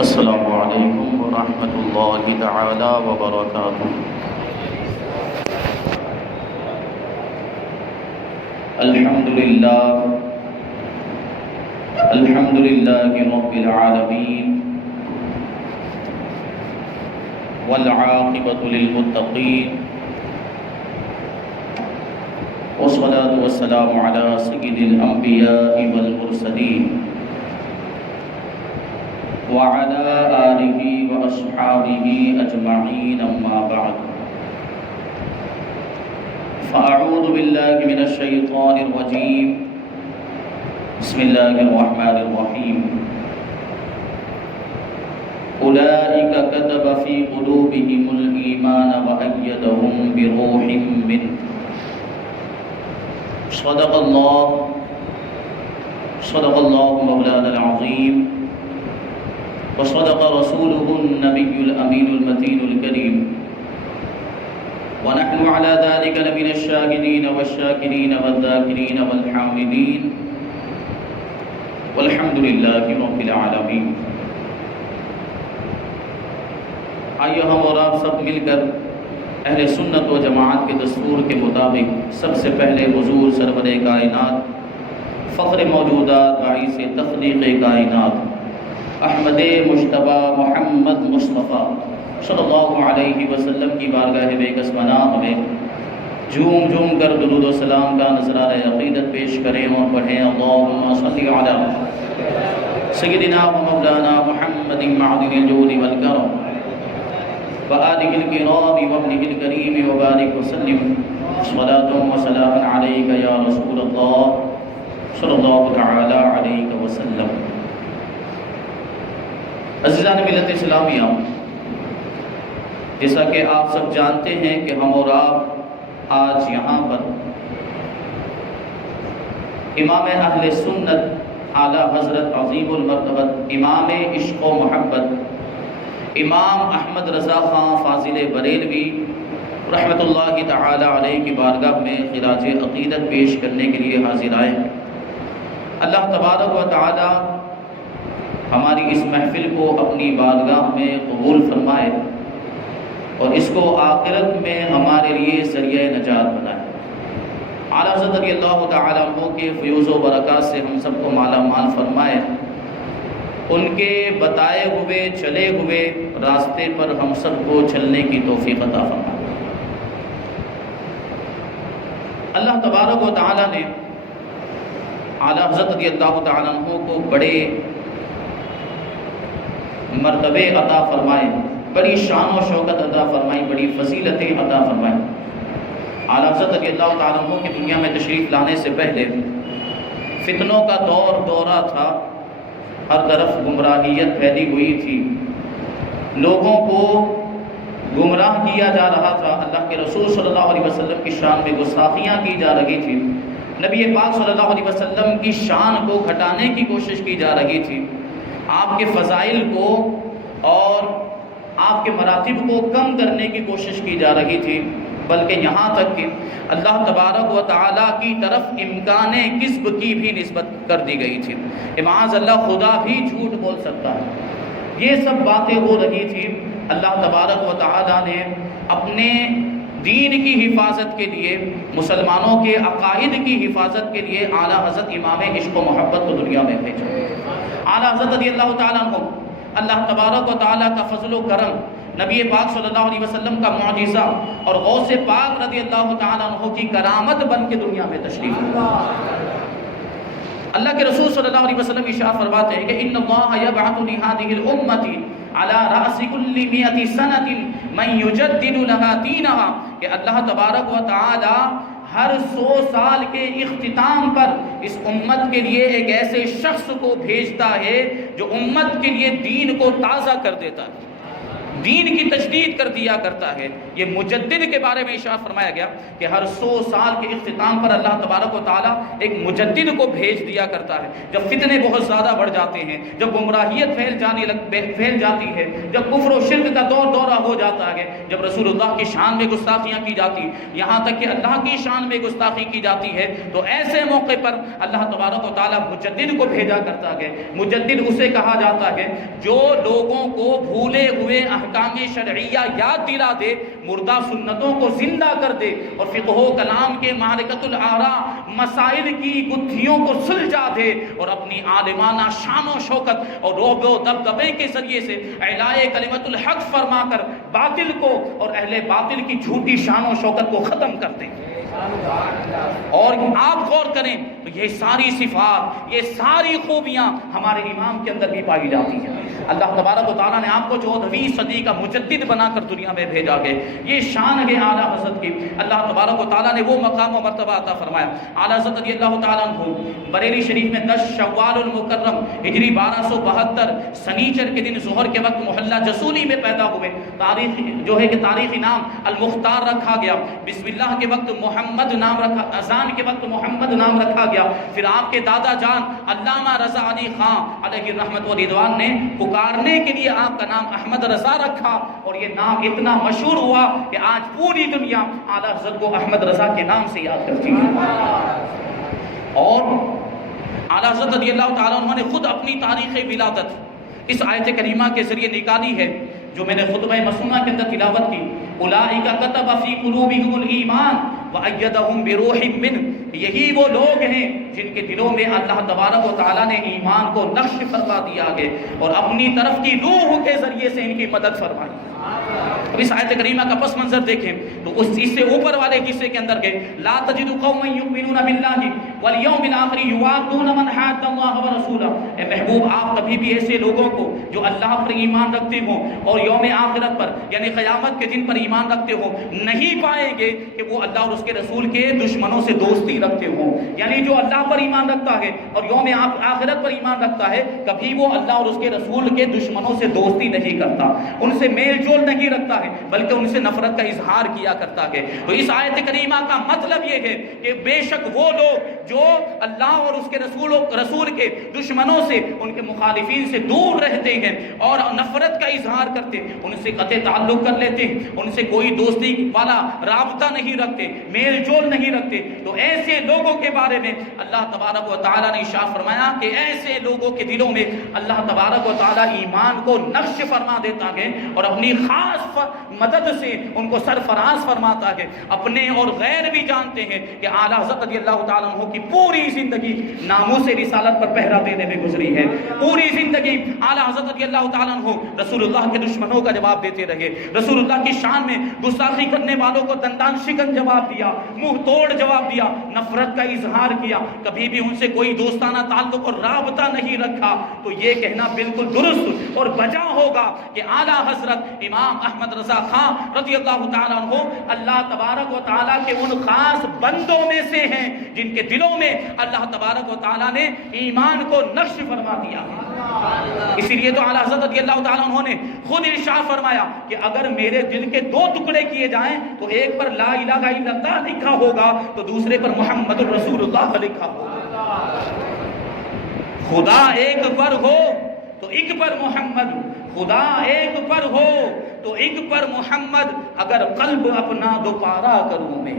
السلام علیکم ورحمۃ اللہ تعالی وبرکاتہ۔ الحمد للہ رب العالمین والعاقبۃ للمتقین والصلاة والسلام علی سید الانبیاء والمرسلین وعلى آلہ واصحابہ اجمعین، اما بعد فاعوذ باللہ من الشیطان الرجیم، بسم اللہ الرحمن الرحیم۔ اولئک کتب فی قلوبہم الایمان وأیدہم بروح منہ۔ صدق اللہ مولانا العظیم، وصدق رسوله النبي الأمين المتين الكريم، ونحن على ذلك لمن الشاهدين والشاكرين والذاكرين والحامدين، والحمد لله رب العالمين۔ آئیے ہم اور آپ سب مل کر اہل سنت و جماعت کے دستور کے مطابق سب سے پہلے حضور سرور کائنات، فخر موجودات، باعث تخلیق کائنات، احمد مجتبی محمد مصطفیٰ صلی اللہ علیہ وسلم کی بارگاہ بے کس پناہ میں جھوم جھوم کر درود و سلام کا نذرانہ عقیدت پیش کریں اور پڑھیں، اللہم صلی علی سیدنا و مولانا محمد معدن الجود والکرم وآلہ الکرام وابنہ الکریم وبارک وسلم، صلاۃ و سلام علیک یا رسول اللہ صلی اللہ تعالی علیہ وسلم۔ عزیزان ملت اسلامیہ، جیسا کہ آپ سب جانتے ہیں کہ ہم اور آپ آج یہاں پر امام اہل سنت اعلیٰ حضرت عظیم المرتبت امام عشق و محبت امام احمد رضا خان فاضل بریلوی رحمۃ اللہ تعالی علیہ کی بارگاہ میں خراج عقیدت پیش کرنے کے لیے حاضر آئے۔ اللہ تبارک و تعالی ہماری اس محفل کو اپنی بارگاہ میں قبول فرمائے اور اس کو آخرت میں ہمارے لیے ذریعہ نجات بنائے۔ اعلیٰ حضرت رضی اللہ تعالیٰ عنہ کے فیوز و برکات سے ہم سب کو مالا مال فرمائے، ان کے بتائے ہوئے چلے ہوئے راستے پر ہم سب کو چلنے کی توفیق عطا فرمائے۔ اللہ تبارک و تعالیٰ نے اعلیٰ حضرت رضی اللہ تعالیٰ عنہ کو بڑے مرتبے عطا فرمائے، بڑی شان و شوکت عطا فرمائی، بڑی فضیلتیں عطا فرمائی۔ اعلیٰ حضرت رضی اللہ تعالیٰ عنہ کی دنیا میں تشریف لانے سے پہلے فتنوں کا دورہ تھا، ہر طرف گمراہیت پھیلی ہوئی تھی، لوگوں کو گمراہ کیا جا رہا تھا، اللہ کے رسول صلی اللہ علیہ وسلم کی شان میں گستاخیاں کی جا رہی تھی، نبی پاک صلی اللہ علیہ وسلم کی شان کو گھٹانے کی کوشش کی جا رہی تھی، آپ کے فضائل کو اور آپ کے مراتب کو کم کرنے کی کوشش کی جا رہی تھی، بلکہ یہاں تک کہ اللہ تبارک و تعالیٰ کی طرف امکان کذب کی بھی نسبت کر دی گئی تھی، معاذ اللہ خدا بھی جھوٹ بول سکتا ہے۔ یہ سب باتیں ہو رہی تھی، اللہ تبارک و تعالیٰ نے اپنے دین کی حفاظت کے لیے، مسلمانوں کے عقائد کی حفاظت کے لیے اعلیٰ حضرت امام عشق و محبت کو دنیا میں بھیجا۔ اعلیٰ حضرت رضی اللہ تعالیٰ عنہ، اللہ تبارک و تعالیٰ کا فضل و کرم، نبی پاک صلی اللہ علیہ وسلم کا معجزہ اور غوث پاک رضی اللہ تعالیٰ عنہ کی کرامت بن کے دنیا میں تشریف لایا۔ اللہ کے رسول صلی اللہ علیہ وسلم ارشاد فرماتے ہیں کہ ان اللہ یبعث لهذه الامه على راس كل 100 سنه من يجدد لها دینها، کہ اللہ تبارک و تعالی ہر 100 سال کے اختتام پر اس امت کے لیے ایک ایسے شخص کو بھیجتا ہے جو امت کے لیے دین کو تازہ کر دیتا ہے۔ دین کی تجدید کر دیا کرتا ہے۔ یہ مجدد کے بارے میں ارشاد فرمایا گیا کہ ہر 100 سال کے اختتام پر اللہ تبارک و تعالیٰ ایک مجدد کو بھیج دیا کرتا ہے۔ جب فتنے بہت زیادہ بڑھ جاتے ہیں، جب گمراہیت پھیل جاتی ہے، جب کفر و شرک کا دورہ ہو جاتا ہے، جب رسول اللہ کی شان میں گستاخیاں کی جاتی، یہاں تک کہ اللہ کی شان میں گستاخی کی جاتی ہے، تو ایسے موقع پر اللہ تبارک و تعالیٰ مجدد کو بھیجا کرتا ہے۔ مجدد اسے کہا جاتا ہے جو لوگوں کو بھولے ہوئے احکام شرعیہ یاد دلا دے، مردہ سنتوں کو زندہ کر دے، اور فقہ و کلام کے معرکۃ الآراء مسائل کی گتھیوں کو سلجھا دے، اور اپنی عالمانہ شان و شوکت اور رعب و دبدبے کے ذریعے سے اعلاء کلمت الحق فرما کر باطل کو اور اہل باطل کی جھوٹی شان و شوکت کو ختم کر دے۔ اور آپ غور کریں تو یہ ساری صفات، یہ ساری خوبیاں ہمارے امام کے اندر بھی پائی جاتی ہیں۔ اللہ تبارک و تعالیٰ نے آپ کو 14ویں صدی کا مجدد بنا کر دنیا میں بھیجا گیا۔ یہ شان ہے اعلیٰ حضرت کی۔ اللہ تبارک و تعالیٰ نے وہ مقام و مرتبہ عطا فرمایا۔ اعلیٰ حضرت رضی اللہ تعالیٰ عنہ بریلی شریف میں 10 شوال المکرم ہجری 1272 سنیچر کے دن ظہر کے وقت محلہ جسولی میں پیدا ہوئے۔ تاریخ جو ہے کہ تاریخی نام المختار رکھا گیا۔ بسم اللہ کے وقت محمد نام رکھا، اذان کے وقت محمد نام رکھا گیا۔ پھر آپ کے دادا جان علامہ رضا علی خان علیہ رحمت و رضوان نے پکارنے کے لیے آپ کا نام احمد رضا رکھا، اور یہ نام اتنا مشہور ہوا کہ آج پوری دنیا اعلیٰ حضرت کو احمد رضا کے نام سے یاد کرتی ہے۔ اور اعلیٰ حضرت رضی اللہ تعالیٰ عنہ نے خود اپنی تاریخ ولادت اس آیت کریمہ کے ذریعے نکالی ہے، جو میں نے خطبہ مسنونہ کے اندر تلاوت کی۔ اولئک کتب فی قلوبہم الایمان وأیدہم بروح منہ، یہی وہ لوگ ہیں جن کے دلوں میں اللہ تبارک و تعالیٰ نے ایمان کو نقش فرما دیا ہے اور اپنی طرف کی روح کے ذریعے سے ان کی مدد فرمائی۔ اب اس آیت کریمہ کا پس منظر دیکھیں تو اس چیز سے اوپر والے حصے کے اندر گئے، لا تجد قوما یؤمنون باللہ والیوم الآخر یوادون من حاد اللہ ورسولہ۔ اے محبوب، آپ کبھی بھی ایسے لوگوں کو جو اللہ پر ایمان رکھتے ہوں اور یوم آخرت پر یعنی قیامت کے دن پر ایمان رکھتے ہوں نہیں پائیں گے کہ وہ اللہ اور اس کے رسول کے دشمنوں سے دوستی رکھتے ہوں۔ یعنی جو اللہ پر ایمان رکھتا ہے اور یوم آخرت پر ایمان رکھتا ہے، کبھی وہ اللہ اور اس کے رسول کے دشمنوں سے دوستی نہیں کرتا، ان سے میل جول نہیں رکھتا ہے، بلکہ ان سے نفرت کا اظہار کیا کرتا ہے۔ تو اس آیت کریمہ کا مطلب یہ ہے کہ بے شک وہ لوگ جو اللہ اور اس کے رسول کے دشمنوں سے، ان کے مخالفین سے دور رہتے ہیں اور نفرت کا اظہار کرتے، ان سے قطع تعلق کر لیتے ہیں، ان سے کوئی دوستی والا رابطہ نہیں رکھتے، میل جول نہیں رکھتے، تو ایسے لوگوں کے بارے میں اللہ تبارک و تعالیٰ نے ارشاد فرمایا کہ ایسے لوگوں کے دلوں میں اللہ تبارک و تعالیٰ ایمان کو نقش فرما دیتا ہے اور اپنی خاص مدد سے ان کو سرفراز فرماتا ہے۔ اپنے اور غیر بھی جانتے ہیں کہ اعلیٰ حضرت رضی اللہ تعالیٰ عنہ کی پوری زندگی ناموس رسالت پر پہرا دینے میں گزری ہے۔ پوری زندگی اعلیٰ حضرت رضی اللہ تعالیٰ عنہ رسول اللہ کے دشمنوں کا جواب دیتے رہے، رسول اللہ کی شان میں گستاخی کرنے والوں کو دندان شکن جواب دیا، منہ توڑ جواب دیا، نفرت کا اظہار کیا، کبھی بھی ان سے کوئی دوستانہ تعلق اور رابطہ نہیں رکھا۔ تو یہ کہنا بالکل درست اور بجا ہوگا کہ اعلیٰ حضرت امام احمد رضا خان رضی اللہ تعالیٰ عنہ اللہ تبارک و تعالیٰ کے ان خاص بندوں میں سے ہیں جن کے دلوں میں اللہ تبارک و تعالیٰ نے ایمان کو نقش فرما دیا ہے۔ اسی لیے تو اعلیٰ حضرت رضی اللہ تعالیٰ عنہ نے خود ارشاد فرمایا کہ اگر میرے دل کے 2 ٹکڑے کیے جائیں تو ایک پر لا الہ الا اللہ لکھا ہوگا تو دوسرے پر محمد الرسول اللہ لکھا ہوگا۔ خدا ایک پر ہو تو ایک پر محمد، خدا ایک پر ہو تو ایک پر محمد، اگر قلب اپنا دوپارہ کروں میں۔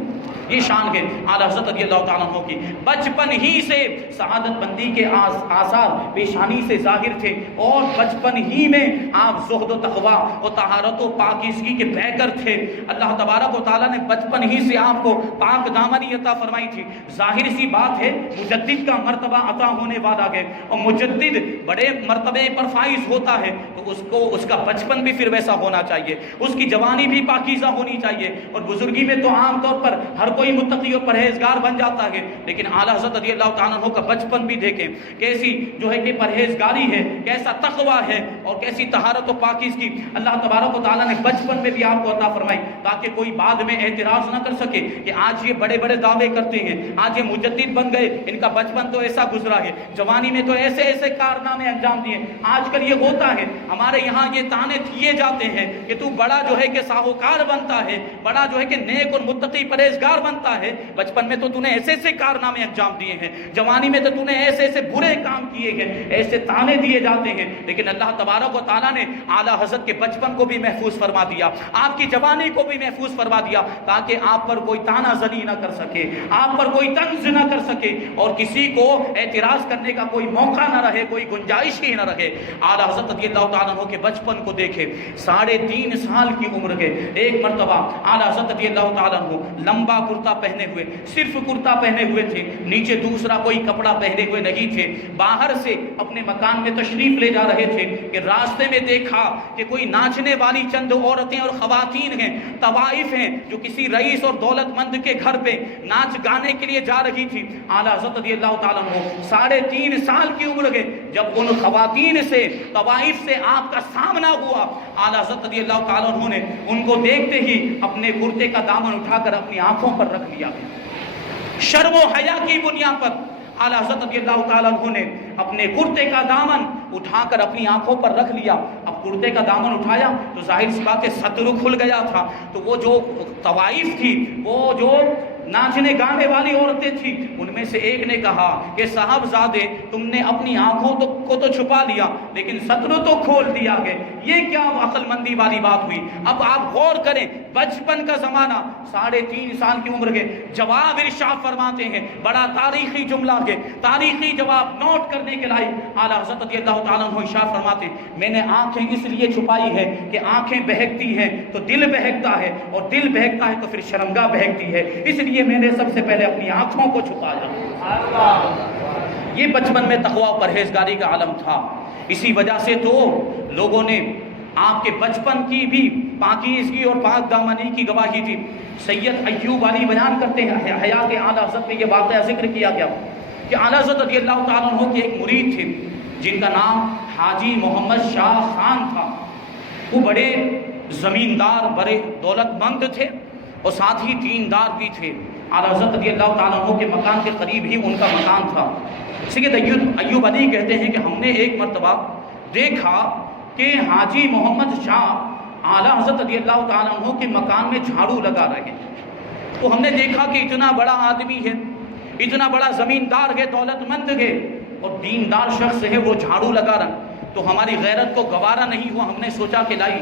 یہ شان ہے اعلیٰ حضرت رضی اللہ تعالیٰ عنہ کی۔ بچپن ہی سے سعادت بندی کے آثار پیشانی سے ظاہر تھے، اور بچپن ہی میں آپ زہد و تقویٰ و طہارت و پاکیزگی کے پیکر تھے۔ اللہ تبارک و تعالیٰ نے بچپن ہی سے آپ کو پاک دامنی عطا فرمائی تھی۔ ظاہر سی بات ہے مجدد کا مرتبہ عطا ہونے والا ہے، اور مجدد بڑے مرتبے پر فائز ہوتا ہے تو اس کا بچپن بھی پھر ویسا ہونا چاہیے، اس کی جوانی بھی پاکیزہ ہونی چاہیے، اور بزرگی میں تو عام طور پر ہر کوئی متقی و پرہیزگار بن جاتا ہے، لیکن اعلیٰ حضرت رضی اللہ تعالیٰ عنہ کا بچپن بھی دیکھیں کیسی جو ہے کہ پرہیزگاری ہے، کیسا تقویٰ ہے، اور کیسی طہارت و پاکیزگی اللہ تبارک و تعالیٰ نے بچپن میں بھی آپ کو عطا فرمائی، تاکہ کوئی بعد میں اعتراض نہ کر سکے کہ آج یہ بڑے بڑے دعوے کرتے ہیں، آج یہ مجدد بن گئے، ان کا بچپن تو ایسا گزرا ہے، جوانی میں تو ایسے ایسے کارنامے انجام دیے۔ آج کل یہ ہوتا ہے، ہمارے ہمارے یہاں یہ تانے دیے جاتے ہیں کہ تو بڑا جو ہے کہ ساہوکار بنتا ہے، بڑا جو ہے کہ نیک اور متقی پرہیزگار بنتا ہے، بچپن میں تو تو نے ایسے ایسے کارنامے انجام دیے ہیں، جوانی میں تو نے ایسے ایسے برے کام کیے ہیں، ایسے تانے دیے جاتے ہیں۔ لیکن اللہ تبارک و تعالیٰ نے اعلیٰ حضرت کے بچپن کو بھی محفوظ فرما دیا، آپ کی جوانی کو بھی محفوظ فرما دیا، تاکہ آپ پر کوئی تانا زنی نہ کر سکے، آپ پر کوئی طنز نہ کر سکے، اور کسی کو اعتراض کرنے کا کوئی موقع نہ رہے، کوئی گنجائش ہی نہ رہے۔ اعلیٰ حضرت رضی اللہ تعالیٰ عنہ کے بچپن کو دیکھے، 3.5 سال کی عمر کے ایک مرتبہ اعلیٰ حضرت رضی اللہ تعالیٰ عنہ لمبا کرتا پہنے ہوئے، صرف کرتا پہنے ہوئے تھے، نیچے دوسرا کوئی کپڑا پہنے ہوئے نہیں تھے، باہر سے اپنے مکان میں تشریف لے جا رہے تھے کہ راستے میں دیکھا کہ کوئی ناچنے والی چند عورتیں اور خواتین ہیں، طوائف ہیں، جو کسی رئیس اور دولت مند کے گھر پہ ناچ گانے کے لیے جا رہی تھی۔ اعلیٰ حضرت رضی اللہ تعالیٰ عنہ 3.5 سال کی عمر کے جب ان خواتین سے، طوائف سے آپ کا سامنا ہوا، اعلیٰ حضرت رضی اللہ تعالیٰ عنہ نے ان کو دیکھتے ہی اپنے کرتے کا دامن اٹھا کر اپنی آنکھوں پر رکھ لیا۔ شرم و حیا کی بنیاد پر اعلیٰ حضرت رضی اللہ تعالیٰ عنہ نے اپنے کرتے کا دامن اٹھا کر اپنی آنکھوں پر رکھ لیا۔ اب کرتے کا دامن اٹھایا تو ظاہر سی بات ہے صدر کھل گیا تھا، تو وہ جو طوائف تھی، وہ جو ناچنے گانے والی عورتیں تھیں، ان میں سے ایک نے کہا کہ صاحبزادے تم نے اپنی آنکھوں کو تو چھپا لیا لیکن صدر تو کھول دیا ہے، یہ کیا عقل مندی والی بات ہوئی؟ اب آپ غور کریں، بچپن کا زمانہ، 3.5 سال کی عمر کے، جواب ارشاد فرماتے ہیں، بڑا تاریخی جملہ ہے، تاریخی جواب نوٹ کرنے کے لائق۔ اعلیٰ حضرت رضی اللہ تعالیٰ عنہ ارشاد فرماتے ہیں، میں نے آنکھیں اس لیے چھپائی ہے کہ آنکھیں بہکتی ہیں تو دل بہکتا ہے، اور دل بہکتا ہے تو پھر شرمگاہ بہکتی ہے، اس لیے میں نے سب سے پہلے اپنی آنکھوں کو چھپایا۔ یہ بچپن میں تقوی و پرہیزگاری کا عالم تھا، اسی وجہ سے تو لوگوں نے آپ کے بچپن کی بھی پاکیزگی اور پاک دامنی کی گواہی دی۔ سید ایوب علی بیان کرتے ہیں، حیات اعلیٰ حضرت میں یہ واقعہ ذکر کیا گیا کہ اعلیٰ حضرت رضی اللہ تعالیٰ عنہ کے ایک مرید تھے جن کا نام حاجی محمد شاہ خان تھا۔ وہ بڑے زمیندار، بڑے دولت مند تھے اور ساتھ ہی دیندار بھی تھے۔ اعلیٰ حضرت رضی اللہ تعالیٰ عنہ کے مکان کے قریب ہی ان کا مکان تھا۔ سید ایوب علی کہتے ہیں کہ ہم نے ایک مرتبہ دیکھا کہ حاجی محمد شاہ اعلیٰ حضرت رضی اللہ تعالیٰ عنہ کے مکان میں جھاڑو لگا رہے ہیں، تو ہم نے دیکھا کہ اتنا بڑا آدمی ہے، اتنا بڑا زمیندار ہے، دولت مند ہے اور دیندار شخص ہے، وہ جھاڑو لگا رہا، تو ہماری غیرت کو گوارا نہیں ہوا، ہم نے سوچا کہ لائی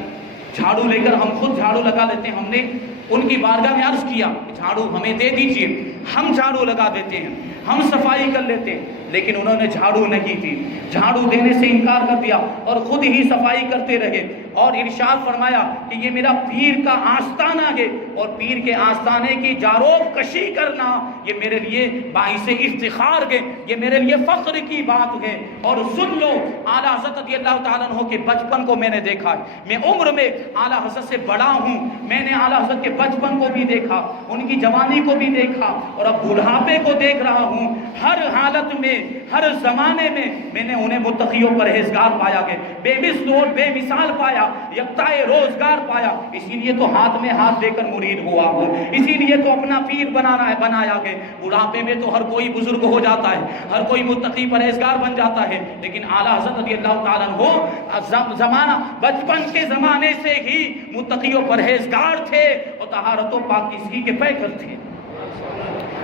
جھاڑو لے کر ہم خود جھاڑو لگا لیتے ہیں۔ ہم نے ان کی بارگاہ میں عرض کیا کہ جھاڑو ہمیں دے دیجئے، ہم جھاڑو لگا دیتے ہیں، ہم صفائی کر لیتے ہیں، لیکن انہوں نے جھاڑو نہیں دی، جھاڑو دینے سے انکار کر دیا اور خود ہی صفائی کرتے رہے، اور ارشاد فرمایا کہ یہ میرا پیر کا آستانہ ہے اور پیر کے آستانے کی جاروب کشی کرنا یہ میرے لیے باعث افتخار ہے، یہ میرے لیے فخر کی بات ہے۔ اور سن لو، اعلیٰ حضرت رضی اللہ تعالیٰ عنہ کے بچپن کو میں نے دیکھا ہے، میں عمر میں اعلیٰ حضرت سے بڑا ہوں، میں نے اعلیٰ حضرت کے بچپن کو بھی دیکھا، ان کی جوانی کو بھی دیکھا اور اب بڑھاپے کو دیکھ رہا ہوں۔ ہر حالت میں، ہر زمانے میں نے انہیں متقی و پرہیزگار پایا ہے، بے مثل اور بے مثال پایا، یکتائے روزگار پایا، اسی لیے تو ہاتھ میں ہاتھ دے کر مرید ہوا ہوں، اسی لیے تو اپنا پیر بنایا ہے۔ بڑھاپے میں تو ہر کوئی بزرگ ہو جاتا ہے، ہر کوئی متقی پرہیزگار بن جاتا ہے، لیکن اعلیٰ حضرت رضی اللہ تعالیٰ عنہ زمانہ بچپن کے زمانے سے ہی متقی و پرہیزگار تھے اور طہارت و پاکیزگی کے پیکر تھے۔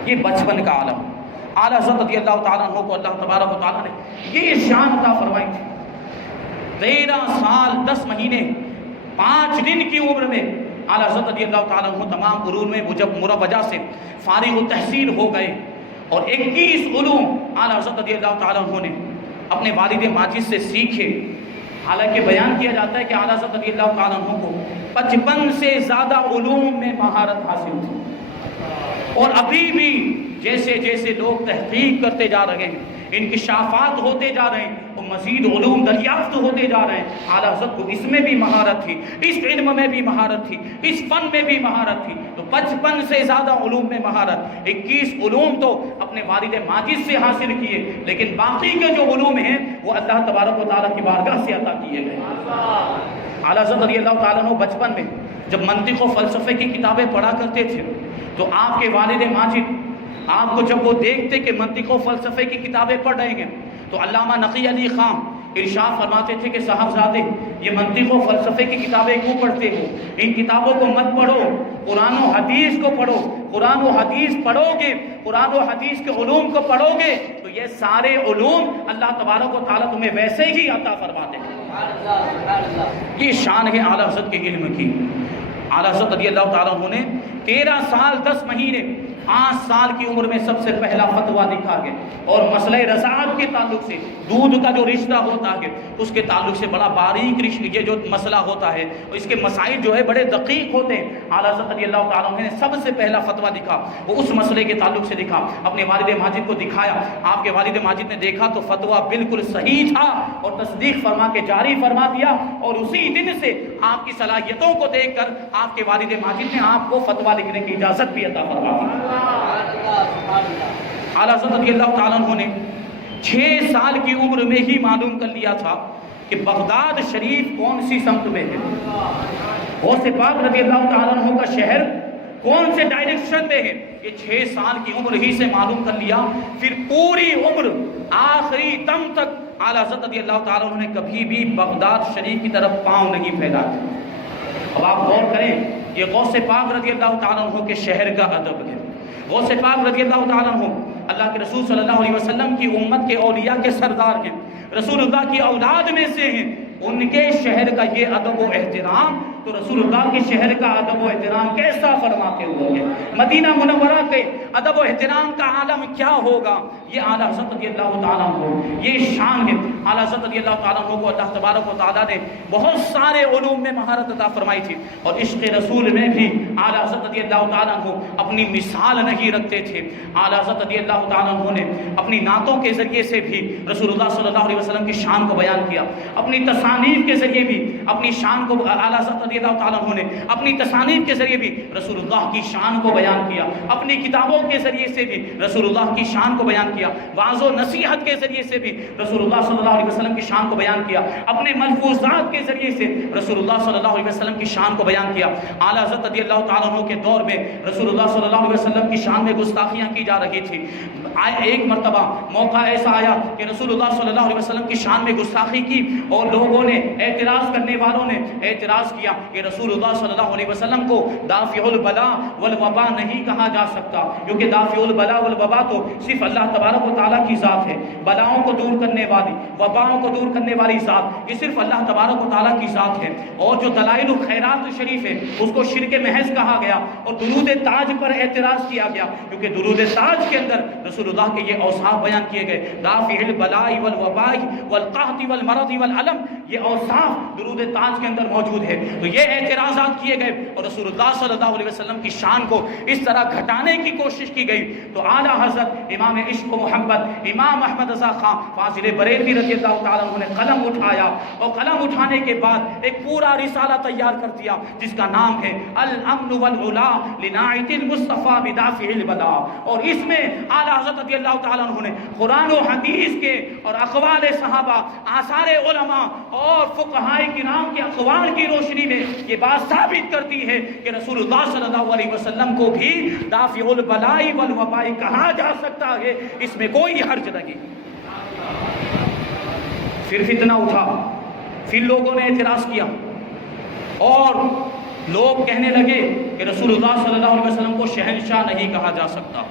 یہ بچپن کا عالم، اعلیٰ حضرت رضی اللہ تعالیٰ عنہ کو اللہ تبارک و تعالیٰ نے یہ شان عطا فرمائی تھی۔ 13 سال 10 مہینے 5 دن کی عمر میں اعلیٰ حضرت رضی اللہ تعالیٰ عنہ تمام علوم میں مروجہ سے فارغ التحصیل ہو گئے اور 21 علوم اعلیٰ حضرت رضی اللہ تعالیٰ عنہ نے اپنے والد ماجد سے سیکھے۔ حالانکہ بیان کیا جاتا ہے کہ اعلیٰ حضرت رضی اللہ تعالیٰ عنہ کو 55 سے زیادہ علوم میں مہارت حاصل تھی، اور ابھی بھی جیسے جیسے لوگ تحقیق کرتے جا رہے ہیں، انکشافات ہوتے جا رہے ہیں اور مزید علوم دریافت ہوتے جا رہے ہیں، اعلیٰ حضرت کو اس میں بھی مہارت تھی، اس علم میں بھی مہارت تھی، اس فن میں بھی مہارت تھی، تو 55 سے زیادہ علوم میں مہارت، 21 علوم تو اپنے والد ماجد سے حاصل کیے، لیکن باقی کے جو علوم ہیں وہ اللہ تبارک و تعالیٰ کی بارگاہ سے عطا کیے گئے۔ اعلیٰ حضرت رضی اللہ تعالیٰ عنہ بچپن میں جب منطق و فلسفے کی کتابیں پڑھا کرتے تھے تو آپ کے والد ماجد آپ کو جب وہ دیکھتے کہ منطق و فلسفے کی کتابیں پڑھ رہے ہیں تو علامہ نقی علی خان ارشاد فرماتے تھے کہ صاحبزادے یہ منطق و فلسفے کی کتابیں کیوں پڑھتے ہو؟ ان کتابوں کو مت پڑھو، قرآن و حدیث کو پڑھو۔ قرآن و حدیث پڑھو گے، قرآن و حدیث کے علوم کو پڑھو گے تو یہ سارے علوم اللہ تبارک و تعالیٰ تمہیں ویسے ہی عطا فرما دیں گے۔ یہ شان ہے اعلیٰ حضرت کے علم کی۔ اعلیٰ حضرت رضی اللہ تعالیٰ عنہ نے 13 سال 10 مہینے 5 سال کی عمر میں سب سے پہلا فتویٰ لکھا ہے، اور مسئلہ رضاعت کے تعلق سے، دودھ کا جو رشتہ ہوتا ہے اس کے تعلق سے بڑا باریک یہ جو مسئلہ ہوتا ہے، اس کے مسائل جو ہے بڑے دقیق ہوتے ہیں۔ اعلیٰ حضرت رضی اللہ تعالیٰ عنہ نے سب سے پہلا فتویٰ لکھا، وہ اس مسئلے کے تعلق سے لکھا، اپنے والد ماجد کو دکھایا، آپ کے والد ماجد نے دیکھا تو فتویٰ بالکل صحیح تھا اور تصدیق فرما کے جاری فرما دیا، اور اسی دن سے آپ کی صلاحیتوں کو دیکھ کر آپ کے والد ماجد نے آپ کو فتویٰ لکھنے کی اجازت بھی عطا فرما دی۔ اعلیٰ حضرت رضی اللہ تعالیٰ عنہ نے 6 سال کی عمر میں ہی معلوم کر لیا تھا کہ بغداد شریف کون سی سمت میں ہے، غوث پاک رضی اللہ تعالیٰ عنہ کا شہر کون سے ڈائریکشن میں ہے، یہ 6 سال کی عمر ہی سے معلوم کر لیا۔ پھر پوری عمر آخری دم تک اعلیٰ حضرت رضی اللہ تعالیٰ عنہ نے کبھی بھی بغداد شریف کی طرف پاؤں نہیں پھیلایا۔ اب آپ غور کریں، یہ غوث پاک رضی اللہ تعالیٰ عنہ کے شہر کا ادب ہے۔ غوث پاک رضی اللہ تعالیٰ عنہ اللہ کے رسول صلی اللہ علیہ وسلم کی امت کے اولیاء کے سردار ہیں، رسول اللہ کی اولاد میں سے ہیں، ان کے شہر کا یہ ادب و احترام تو رسول اللہ کے شہر کا ادب و احترام کیسا فرماتے ہوئے ہیں؟ مدینہ منورہ کے ادب و احترام کا عالم کیا ہوگا؟ یہ اعلیٰ حضرت رضی اللہ تعالیٰ عنہ یہ شان ہے۔ اعلیٰ حضرت رضی اللہ تعالیٰ عنہ کو اللہ تبارک و تعالیٰ نے بہت سارے علوم میں مہارت عطا فرمائی تھی، اور عشق رسول میں بھی اعلیٰ حضرت رضی اللہ تعالیٰ عنہ اپنی مثال نہیں رکھتے تھے۔ اعلیٰ حضرت رضی اللہ تعالیٰ عنہ نے اپنی نعتوں کے ذریعے سے بھی رسول اللہ صلی اللہ علیہ وسلم کی شان کو بیان کیا، اپنی تصانیف کے ذریعے بھی اپنی شان کو، اعلیٰ حضرت رضی اللہ تعالیٰ عنہ نے اپنی تصانیف کے ذریعے بھی رسول اللہ کی شان کو بیان کیا، اپنی کتابوں کے ذریعے سے بھی رسول اللہ کی شان کو بیان کیا، وعظ و نصیحت کے ذریعے سے بھی رسول اللہ صلی اللہ علیہ وسلم کی شان کو بیان کیا، اپنے ملفوظات کے ذریعے سے رسول اللہ صلی اللہ علیہ وسلم کی شان کو بیان کیا۔ اعلیٰ حضرت رضی اللہ تعالیٰ عنہ کے دور میں رسول اللہ صلی اللہ علیہ وسلم کی شان میں گستاخیاں کی جا رہی تھی۔ ایک مرتبہ موقع ایسا آیا کہ رسول اللہ صلی اللہ علیہ وسلم کی شان میں گستاخی کی، اور لوگوں نے، اعتراض کرنے والوں نے اعتراض کیا کہ رسول اللہ صلی اللہ علیہ وسلم کو دافع البلا والوبا نہیں کہا جا سکتا، کیونکہ دافع البلا والوبا تو صرف اللہ تبارک و تعالیٰ کی ذات ہے، بلاؤں کو دور کرنے والی، وباؤں کو دور کرنے والی ذات یہ صرف اللہ تبارک و تعالیٰ کی ذات ہے۔ اور جو دلائل الخیرات شریف ہے اس کو شرک محض کہا گیا، اور درود تاج پر اعتراض کیا گیا، کیونکہ درود تاج کے اندر رسول اللہ کے یہ اوصاف بیان کیے گئے، دافع البلاء والوباء والقحط والمرض والعلم، یہ اوصاف درود تاج کے اندر موجود ہے۔ تو یہ اعتراضات کیے گئے اور رسول اللہ صلی اللہ علیہ وسلم کی شان کو اس طرح گھٹانے کی کوشش کی گئی۔ تو اعلیٰ حضرت امام عشق و محبت امام احمد رضا خان فاضل بریلوی رضی اللہ تعالیٰ عنہ نے قلم اٹھایا، اور قلم اٹھانے کے بعد ایک پورا رسالہ تیار کر دیا جس کا نام ہے الامن والعلا لناعت المصطفیٰ بدافع البلاء، اور اس میں اعلیٰ حضرت رضی اللہ تعالیٰ عنہ نے قرآن و حدیث کے اور اقوال صحابہ، آثار علماء اور فقہائے کرام کے اقوال کی روشنی میں یہ بات ثابت کرتی ہے کہ رسول اللہ صلی اللہ علیہ وسلم کو بھی دافع البلاء والوباء کہا جا سکتا ہے، اس میں کوئی حرج نہیں۔ پھر فتنہ اٹھا، پھر لوگوں نے اعتراض کیا، اور لوگ کہنے لگے کہ رسول اللہ صلی اللہ علیہ وسلم کو شہنشاہ نہیں کہا جا سکتا،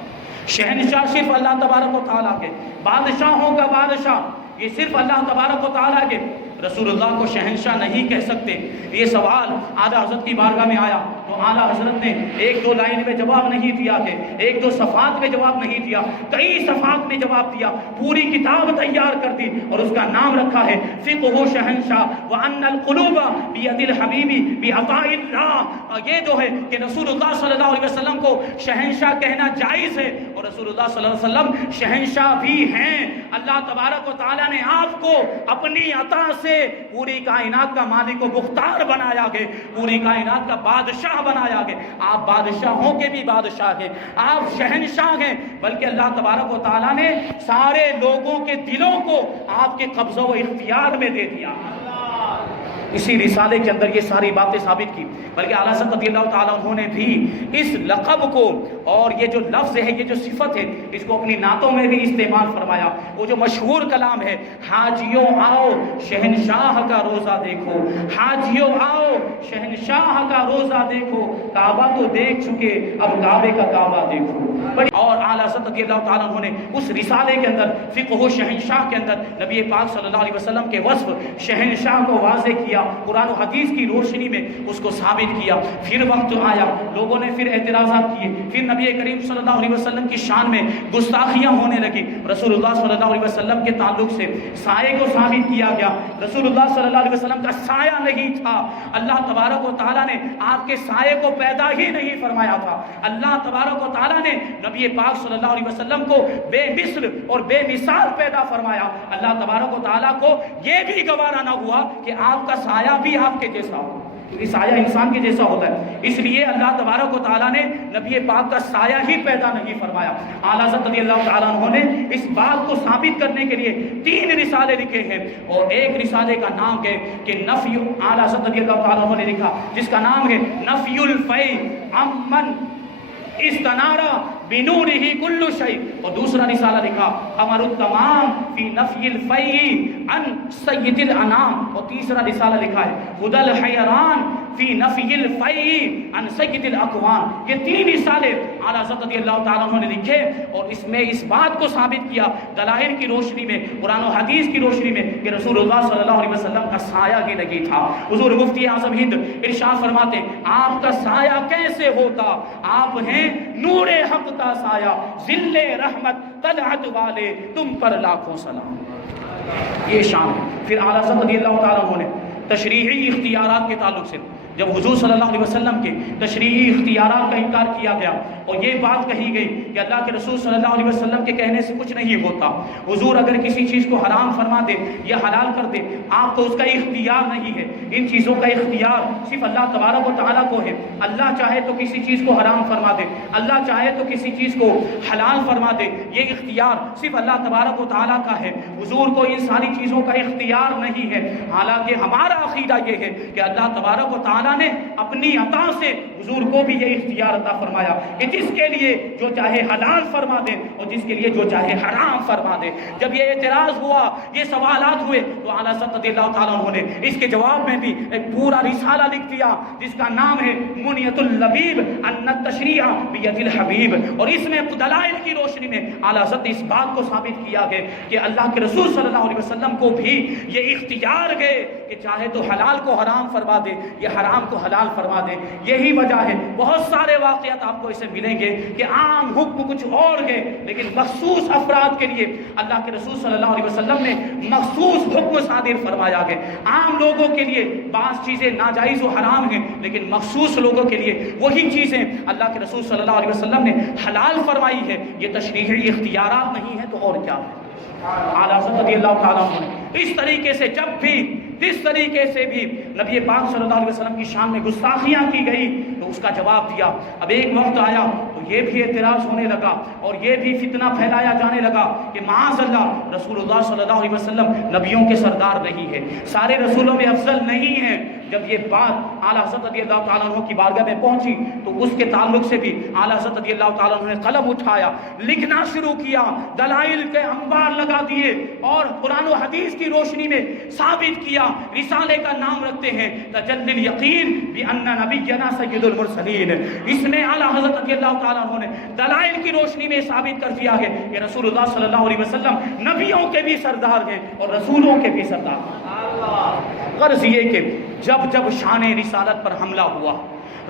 شہنشاہ صرف اللہ تبارک و تعالیٰ کے، بادشاہوں کا بادشاہ یہ صرف اللہ تبارک و تعالیٰ کے، رسول اللہ کو شہنشاہ نہیں کہہ سکتے۔ یہ سوال اعلیٰ حضرت کی بارگاہ میں آیا تو اعلیٰ حضرت نے ایک دو لائن میں جواب نہیں دیا کہ ایک دو صفحات میں جواب نہیں دیا، کئی صفحات میں جواب دیا، پوری کتاب تیار کر دی اور اس کا نام رکھا ہے فقہ شہنشاہ وان القلوب بید الحبیب بعطاء اللہ۔ یہ جو ہے کہ رسول اللہ صلی اللہ علیہ وسلم کو شہنشاہ کہنا جائز ہے، اور رسول اللہ صلی اللہ علیہ وسلم شہنشاہ بھی ہیں۔ اللہ تبارک و تعالیٰ نے آپ کو اپنی عطا سے پوری کائنات کا مالک و مختار بنایا گیا، پوری کائنات کا بادشاہ بنایا گیا۔ آپ بادشاہوں کے بھی بادشاہ ہیں، آپ شہنشاہ ہیں، بلکہ اللہ تبارک و تعالیٰ نے سارے لوگوں کے دلوں کو آپ کے قبضہ و اختیار میں دے دیا۔ اسی رسالے کے اندر یہ ساری باتیں ثابت کی، بلکہ اعلیٰ حضرت رضی اللہ تعالیٰ عنہ نے بھی اس لقب کو اور یہ جو لفظ ہے، یہ جو صفت ہے، اس کو اپنی نعتوں میں بھی استعمال فرمایا۔ وہ جو مشہور کلام ہے، حاجیوں آؤ شہنشاہ کا روزہ دیکھو، حاجیوں آؤ شہنشاہ کا روزہ دیکھو، کعبہ تو دیکھ چکے اب کعبے کا کعبہ دیکھو۔ اور اعلیٰ حضرت رضی اللہ تعالیٰ عنہ نے اس رسالے کے اندر فقہ شہنشاہ کے اندر نبی پاک صلی اللہ علیہ وسلم کے وصف شہنشاہ کو واضح کیا، قرآن و حدیث کی روشنی میں اس کو ثابت کیا۔ پھر وقت آیا، لوگوں نے پھر اعتراضات کیے، پھر نبی کریم صلی اللہ علیہ وسلم کی شان میں گستاخیاں ہونے لگی۔ رسول اللہ صلی اللہ علیہ وسلم کے تعلق سے سائے کو ثابت کیا گیا، رسول اللہ صلی اللہ علیہ وسلم کا سایہ نہیں تھا، اللہ تبارک و تعالیٰ نے آپ کے سائے کو پیدا ہی نہیں فرمایا تھا۔ اللہ تبارک و تعالیٰ نے نبی پاک صلی اللہ علیہ وسلم کو بے مثل اور بے مثال پیدا فرمایا۔ اللہ تبارک و تعالیٰ کو یہ بھی گوارا نہ ہوا کہ آپ کا سایہ بھی آپ کے جیسا ہو، کیونکہ سایہ انسان کے جیسا ہوتا ہے، اس لیے اللہ تبارک و تعالیٰ نے نبی پاک کا سایہ ہی پیدا نہیں فرمایا۔ اعلیٰ حضرت رضی اللہ تعالیٰ عنہ نے اس بات کو ثابت کرنے کے لیے 3 رسالے لکھے ہیں، اور ایک رسالے کا نام ہے کہ نفی، اعلیٰ حضرت رضی اللہ تعالیٰ عنہ نے لکھا جس کا نام ہے نفی الفی عمن استنارا بنورہ کل شیء، اور دوسرا رسالہ لکھا قمر التمام فی نفی الفی عن سید الانام، اور تیسرا رسالہ لکھا ہے ہدی الحیران فی نفی الفی عن سید الاقوام۔ یہ 3 رسالے اعلیٰ حضرت رضی اللہ تعالیٰ عنہ نے لکھے، اور اس میں اس بات کو ثابت کیا دلائل کی روشنی میں، قرآن و حدیث کی روشنی میں، کہ رسول اللہ صلی اللہ علیہ وسلم کا سایہ ہی نہیں تھا۔ حضور مفتی اعظم ہند ارشاد فرماتے ہیں آپ کا سایہ کیسے ہوتا؟ آپ ہیں نور حق کا سایہ، ذل رحمت طلعت والے، تم پر لاکھوں سلام۔ یہ شان ہے۔ پھر اعلیٰ حضرت رضی اللہ تعالیٰ عنہ نے تشریعی اختیارات کے تعلق سے جب حضور صلی اللہ علیہ وسلم کے تشریعی اختیارات کا انکار کیا گیا اور یہ بات کہی گئی کہ اللہ کے رسول صلی اللہ علیہ وسلم کے کہنے سے کچھ نہیں ہوتا، حضور اگر کسی چیز کو حرام فرما دے یا حلال کر دے آپ تو اس کا اختیار نہیں ہے، ان چیزوں کا اختیار صرف اللہ تبارک و تعالیٰ کو ہے۔ اللہ چاہے تو کسی چیز کو حرام فرما دے، اللہ چاہے تو کسی چیز کو حلال فرما دے، یہ اختیار صرف اللہ تبارک و تعالیٰ کا ہے، حضور کو ان ساری چیزوں کا اختیار نہیں ہے۔ حالانکہ ہمارا عقیدہ یہ ہے کہ اللہ تبارک و تعالیٰ نے اپنی عطا سے حضور کو بھی یہ اختیار عطا فرمایا کہ جس کے لیے جو چاہے حلال فرما دے اور جس کے لیے جو چاہے حرام فرما دے۔ جب یہ اعتراض ہوا، یہ سوالات ہوئے، تو اعلیٰ حضرت رضی اللہ تعالیٰ عنہ نے اس کے جواب میں بھی ایک پورا رسالہ لکھ دیا جس کا نام ہے منیت اللبیب ان التشریع بید الحبیب، اور اس میں دلائل کی روشنی میں اعلیٰ حضرت نے اس بات کو ثابت کیا ہے کہ اللہ کے رسول صلی اللہ علیہ وسلم کو بھی یہ اختیار ہے کہ چاہے تو حلال کو حرام فرما دے یا حرام کو حلال فرما دے۔ یہی وجہ ہے بہت سارے واقعات آپ کو اسے ملیں گے کہ عام حکم کچھ اور ہے، لیکن مخصوص افراد کے لیے اللہ کے رسول صلی اللہ علیہ وسلم نے مخصوص حکم صادر فرمایا ہے۔ عام لوگوں کے لیے بعض چیزیں ناجائز و حرام ہیں، لیکن مخصوص لوگوں کے لیے وہی چیزیں اللہ کے رسول صلی اللہ علیہ وسلم نے حلال فرمائی ہے۔ یہ تشریعی اختیارات نہیں ہیں تو اور کیا ہے؟ اعلیٰ حضرت رضی اللہ تعالیٰ عنہ اس طریقے سے جب بھی جس طریقے سے بھی نبی پاک صلی اللہ علیہ وسلم کی شان میں گستاخیاں کی گئی تو اس کا جواب دیا۔ اب ایک وقت آیا تو یہ بھی اعتراض ہونے لگا اور یہ بھی فتنہ پھیلایا جانے لگا کہ معاذ اللہ رسول اللہ صلی اللہ علیہ وسلم نبیوں کے سردار نہیں ہے، سارے رسولوں میں افضل نہیں ہیں۔ جب یہ بات اعلیٰ حضرت رضی اللہ تعالیٰ عنہ کی بارگاہ میں پہنچی تو اس کے تعلق سے بھی اعلیٰ حضرت رضی اللہ تعالیٰ عنہ نے قلم اٹھایا، لکھنا شروع کیا، دلائل کے انبار لگا دیے اور قرآن و حدیث کی روشنی میں ثابت کیا۔ رسالے کا نام رکھتے ہیں تجلی الیقین بان نبینا سید المرسلین۔ اس میں اعلیٰ حضرت رضی اللہ تعالیٰ عنہ نے دلائل کی روشنی میں ثابت کر دیا ہے کہ رسول اللہ صلی اللہ علیہ وسلم نبیوں کے بھی سردار ہیں اور رسولوں کے بھی سردار ہیں۔ غرض یہ کہ جب جب شان رسالت پر حملہ ہوا،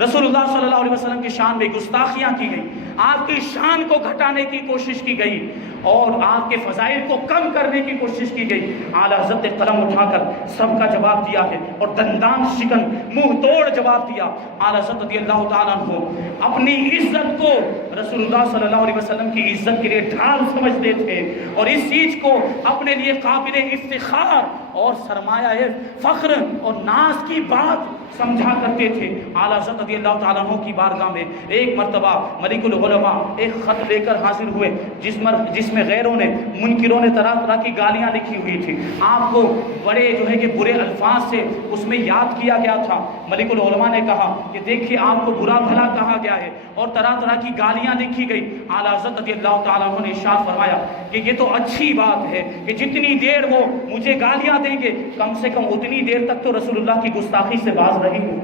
رسول اللہ صلی اللہ علیہ وسلم کی شان میں گستاخیاں کی گئی، آپ کی شان کو گھٹانے کی کوشش کی گئی اور آپ کے فضائل کو کم کرنے کی کوشش کی گئی، اعلیٰ حضرت نے قلم اٹھا کر سب کا جواب دیا ہے اور دندان شکن منہ توڑ جواب دیا۔ اعلیٰ حضرت رضی اللہ تعالیٰ عنہ اپنی عزت کو رسول اللہ صلی اللہ علیہ وسلم کی عزت کے لیے ڈھال سمجھتے تھے اور اس چیز کو اپنے لیے قابل افتخار اور سرمایہ فخر اور ناز کی بات سمجھا کرتے تھے۔ اعلیٰ حضرت رضی اللہ تعالیٰ عنہ کی بارگاہ میں ایک مرتبہ ملک العلماء ایک خط لے کر حاضر ہوئے جس میں غیروں نے منکروں نے طرح طرح کی گالیاں لکھی ہوئی تھی۔ آپ کو بڑے جو ہے کہ برے الفاظ سے اس میں یاد کیا گیا تھا۔ ملک العلماء نے کہا کہ دیکھیے آپ کو برا بھلا کہا گیا ہے اور طرح طرح کی گالیاں لکھی گئی۔ اعلیٰ حضرت رضی اللہ تعالیٰ عنہ نے ارشاد فرمایا کہ یہ تو اچھی بات ہے کہ جتنی دیر وہ مجھے گالیاں دیں گے کم سے کم اتنی دیر تک تو رسول اللہ کی گستاخی سے باز رہی ہوں۔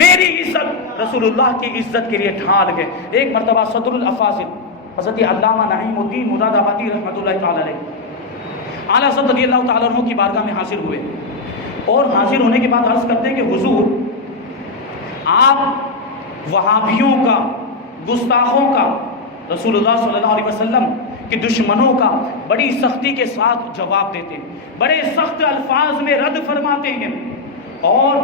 میری عزت رسول اللہ کی عزت کے لیے ڈھال گئے۔ ایک مرتبہ صدر الافاضل حضرت علامہ نعیم الدین مراد آبادی رحمۃ اللہ تعالی علیہ اعلیٰ حضرت رضی اللہ تعالیٰ عنہ کی بارگاہ میں حاضر ہوئے اور حاضر ہونے کے بعد عرض کرتے ہیں کہ حضور آپ وہابیوں کا، گستاخوں کا، رسول اللہ صلی اللہ علیہ وسلم کے دشمنوں کا بڑی سختی کے ساتھ جواب دیتے ہیں، بڑے سخت الفاظ میں رد فرماتے ہیں۔ اور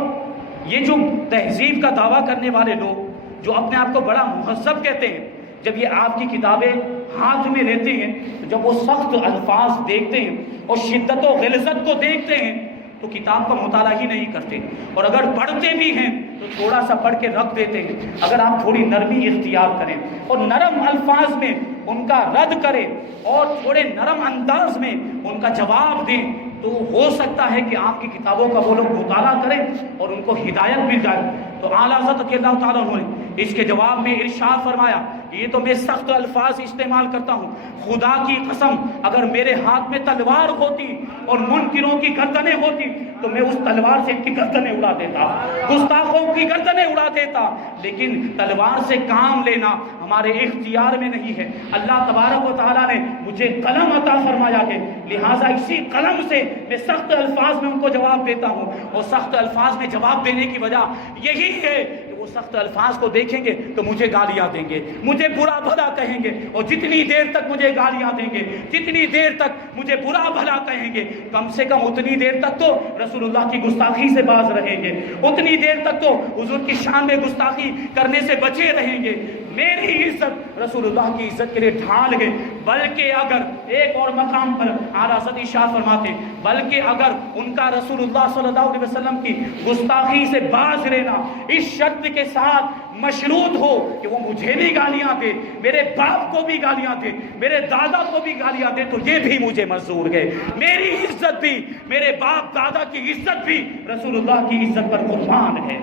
یہ جو تہذیب کا دعویٰ کرنے والے لوگ جو اپنے آپ کو بڑا مہذب کہتے ہیں، جب یہ آپ کی کتابیں ہاتھ میں لیتے ہیں تو جب وہ سخت الفاظ دیکھتے ہیں اور شدت و غلظت کو دیکھتے ہیں تو کتاب کا مطالعہ ہی نہیں کرتے، اور اگر پڑھتے بھی ہیں تو تھوڑا سا پڑھ کے رکھ دیتے ہیں۔ اگر آپ تھوڑی نرمی اختیار کریں اور نرم الفاظ میں ان کا رد کریں اور تھوڑے نرم انداز میں ان کا جواب دیں تو ہو سکتا ہے کہ آپ کی کتابوں کا وہ لوگ مطالعہ کریں اور ان کو ہدایت مل جائے۔ تو اعلیٰ حضرت رضی اللہ تعالیٰ عنہ نے اس کے جواب میں ارشاد فرمایا یہ تو میں سخت الفاظ استعمال کرتا ہوں، خدا کی قسم اگر میرے ہاتھ میں تلوار ہوتی اور منکروں کی گردنیں ہوتی تو میں اس تلوار سے ان کی گردنیں اڑا دیتا، گستاخوں کی گردنیں اڑا دیتا، لیکن تلوار سے کام لینا ہمارے اختیار میں نہیں ہے۔ اللہ تبارک و تعالیٰ نے مجھے قلم عطا فرمایا ہے، لہٰذا اسی قلم سے میں سخت الفاظ میں ان کو جواب دیتا ہوں، اور سخت الفاظ میں جواب دینے کی وجہ یہی ہے کہ وہ سخت الفاظ کو دیکھیں گے تو مجھے گالیاں دیں گے، مجھے برا بھلا کہیں گے، اور جتنی دیر تک مجھے گالیاں دیں گے، جتنی دیر تک مجھے برا بھلا کہیں گے، کم سے کم اتنی دیر تک تو رسول اللہ کی گستاخی سے باز رہیں گے، اتنی دیر تک تو حضور کی شان میں گستاخی کرنے سے بچے رہیں گے۔ میری عزت رسول اللہ کی عزت کے لیے ڈھال گئے، بلکہ اگر ایک اور مقام پر اعلیٰ حضرت ارشاد فرماتے بلکہ اگر ان کا رسول اللہ صلی اللہ علیہ وسلم کی گستاخی سے باز رہنا اس شرط کے ساتھ مشروط ہو کہ وہ مجھے بھی گالیاں دے، میرے باپ کو بھی گالیاں دے، میرے دادا کو بھی گالیاں دے، تو یہ بھی مجھے منظور ہے۔ میری عزت بھی، میرے باپ دادا کی عزت بھی رسول اللہ کی عزت پر قربان ہے۔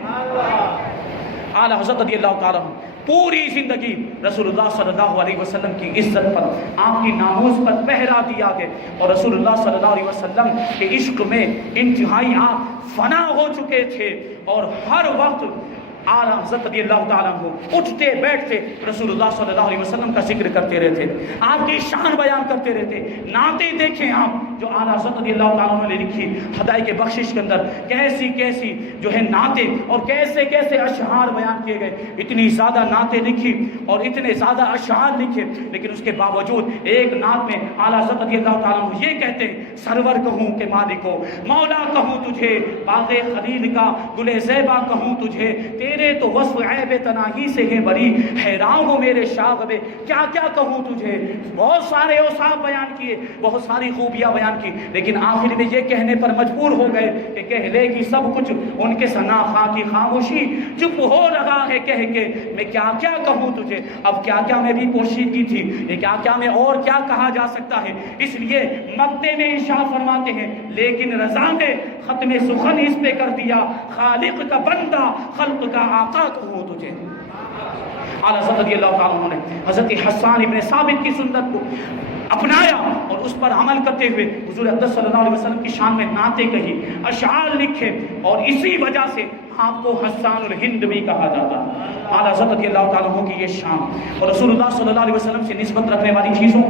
اعلیٰ حضرت رضی اللہ تعالیٰ پوری زندگی رسول اللہ صلی اللہ علیہ وسلم کی عزت پر، آپ کی ناموس پر پہرا دیا گیا، اور رسول اللہ صلی اللہ علیہ وسلم کے عشق میں انتہائی آپ فنا ہو چکے تھے، اور ہر وقت اعلیٰ حضرت رضی اللہ تعالیٰ عنہ اٹھتے بیٹھتے رسول اللہ صلی اللہ علیہ وسلم کا ذکر کرتے رہتے، آپ کی شان بیان کرتے رہتے۔ نعتیں دیکھیں آپ جو اعلیٰ حضرت رضی اللہ تعالیٰ عنہ نے لکھی ہدایت بخشش کے اندر، کیسی کیسی جو ہے نعتیں اور کیسے کیسے اشعار بیان کیے گئے، اتنی زیادہ نعتیں لکھی اور اتنے زیادہ اشعار لکھے، لیکن اس کے باوجود ایک نعت میں اعلیٰ حضرت رضی اللہ تعالیٰ عنہ یہ کہتے ہیں سرور کہوں کہ مالکو مولا کہوں تجھے، باغ خلیل کا گل زیبا کہوں تجھے، تیرے تو وصف عیب تناہی سے ہے بری، حیران ہوں میرے شاغ میں کیا کیا کہوں تجھے۔ بہت سارے اوصاف بیان کیے، بہت ساری خوبیاں بیان کی، لیکن آخر میں یہ کہنے پر مجبور ہو گئے کہ کہہ لے گی سب کچھ ان کے ثنا خاں کی خاموشی، چپ ہو رہا ہے کہہ کے میں کیا کیا کہوں تجھے۔ اب کیا کیا میں بھی کوشش کی تھی، یہ کیا کیا میں اور کیا کہا جا سکتا ہے، اس لیے مقطع میں ارشاد فرماتے ہیں لیکن رضا نے ختم سخن اس پہ کر دیا، خالق کا بندہ خلق کا آقا کہوں تجھے۔ اعلیٰ حضرت رضی اللہ تعالیٰ عنہ نے حضرت حسان ابن ثابت کی سنت کو اپنایا اور اس پر عمل کرتے ہوئے حضور اقدس صلی اللہ علیہ وسلم کی شان میں نعتیں کہی، اشعار لکھے، اور اسی وجہ سے آپ کو حسان الہند بھی کہا جاتا ہے۔ اعلیٰ حضرت رضی اللہ تعالیٰ عنہ کی یہ شان اور رسول اللہ صلی اللہ علیہ وسلم سے نسبت رکھنے والی چیزوں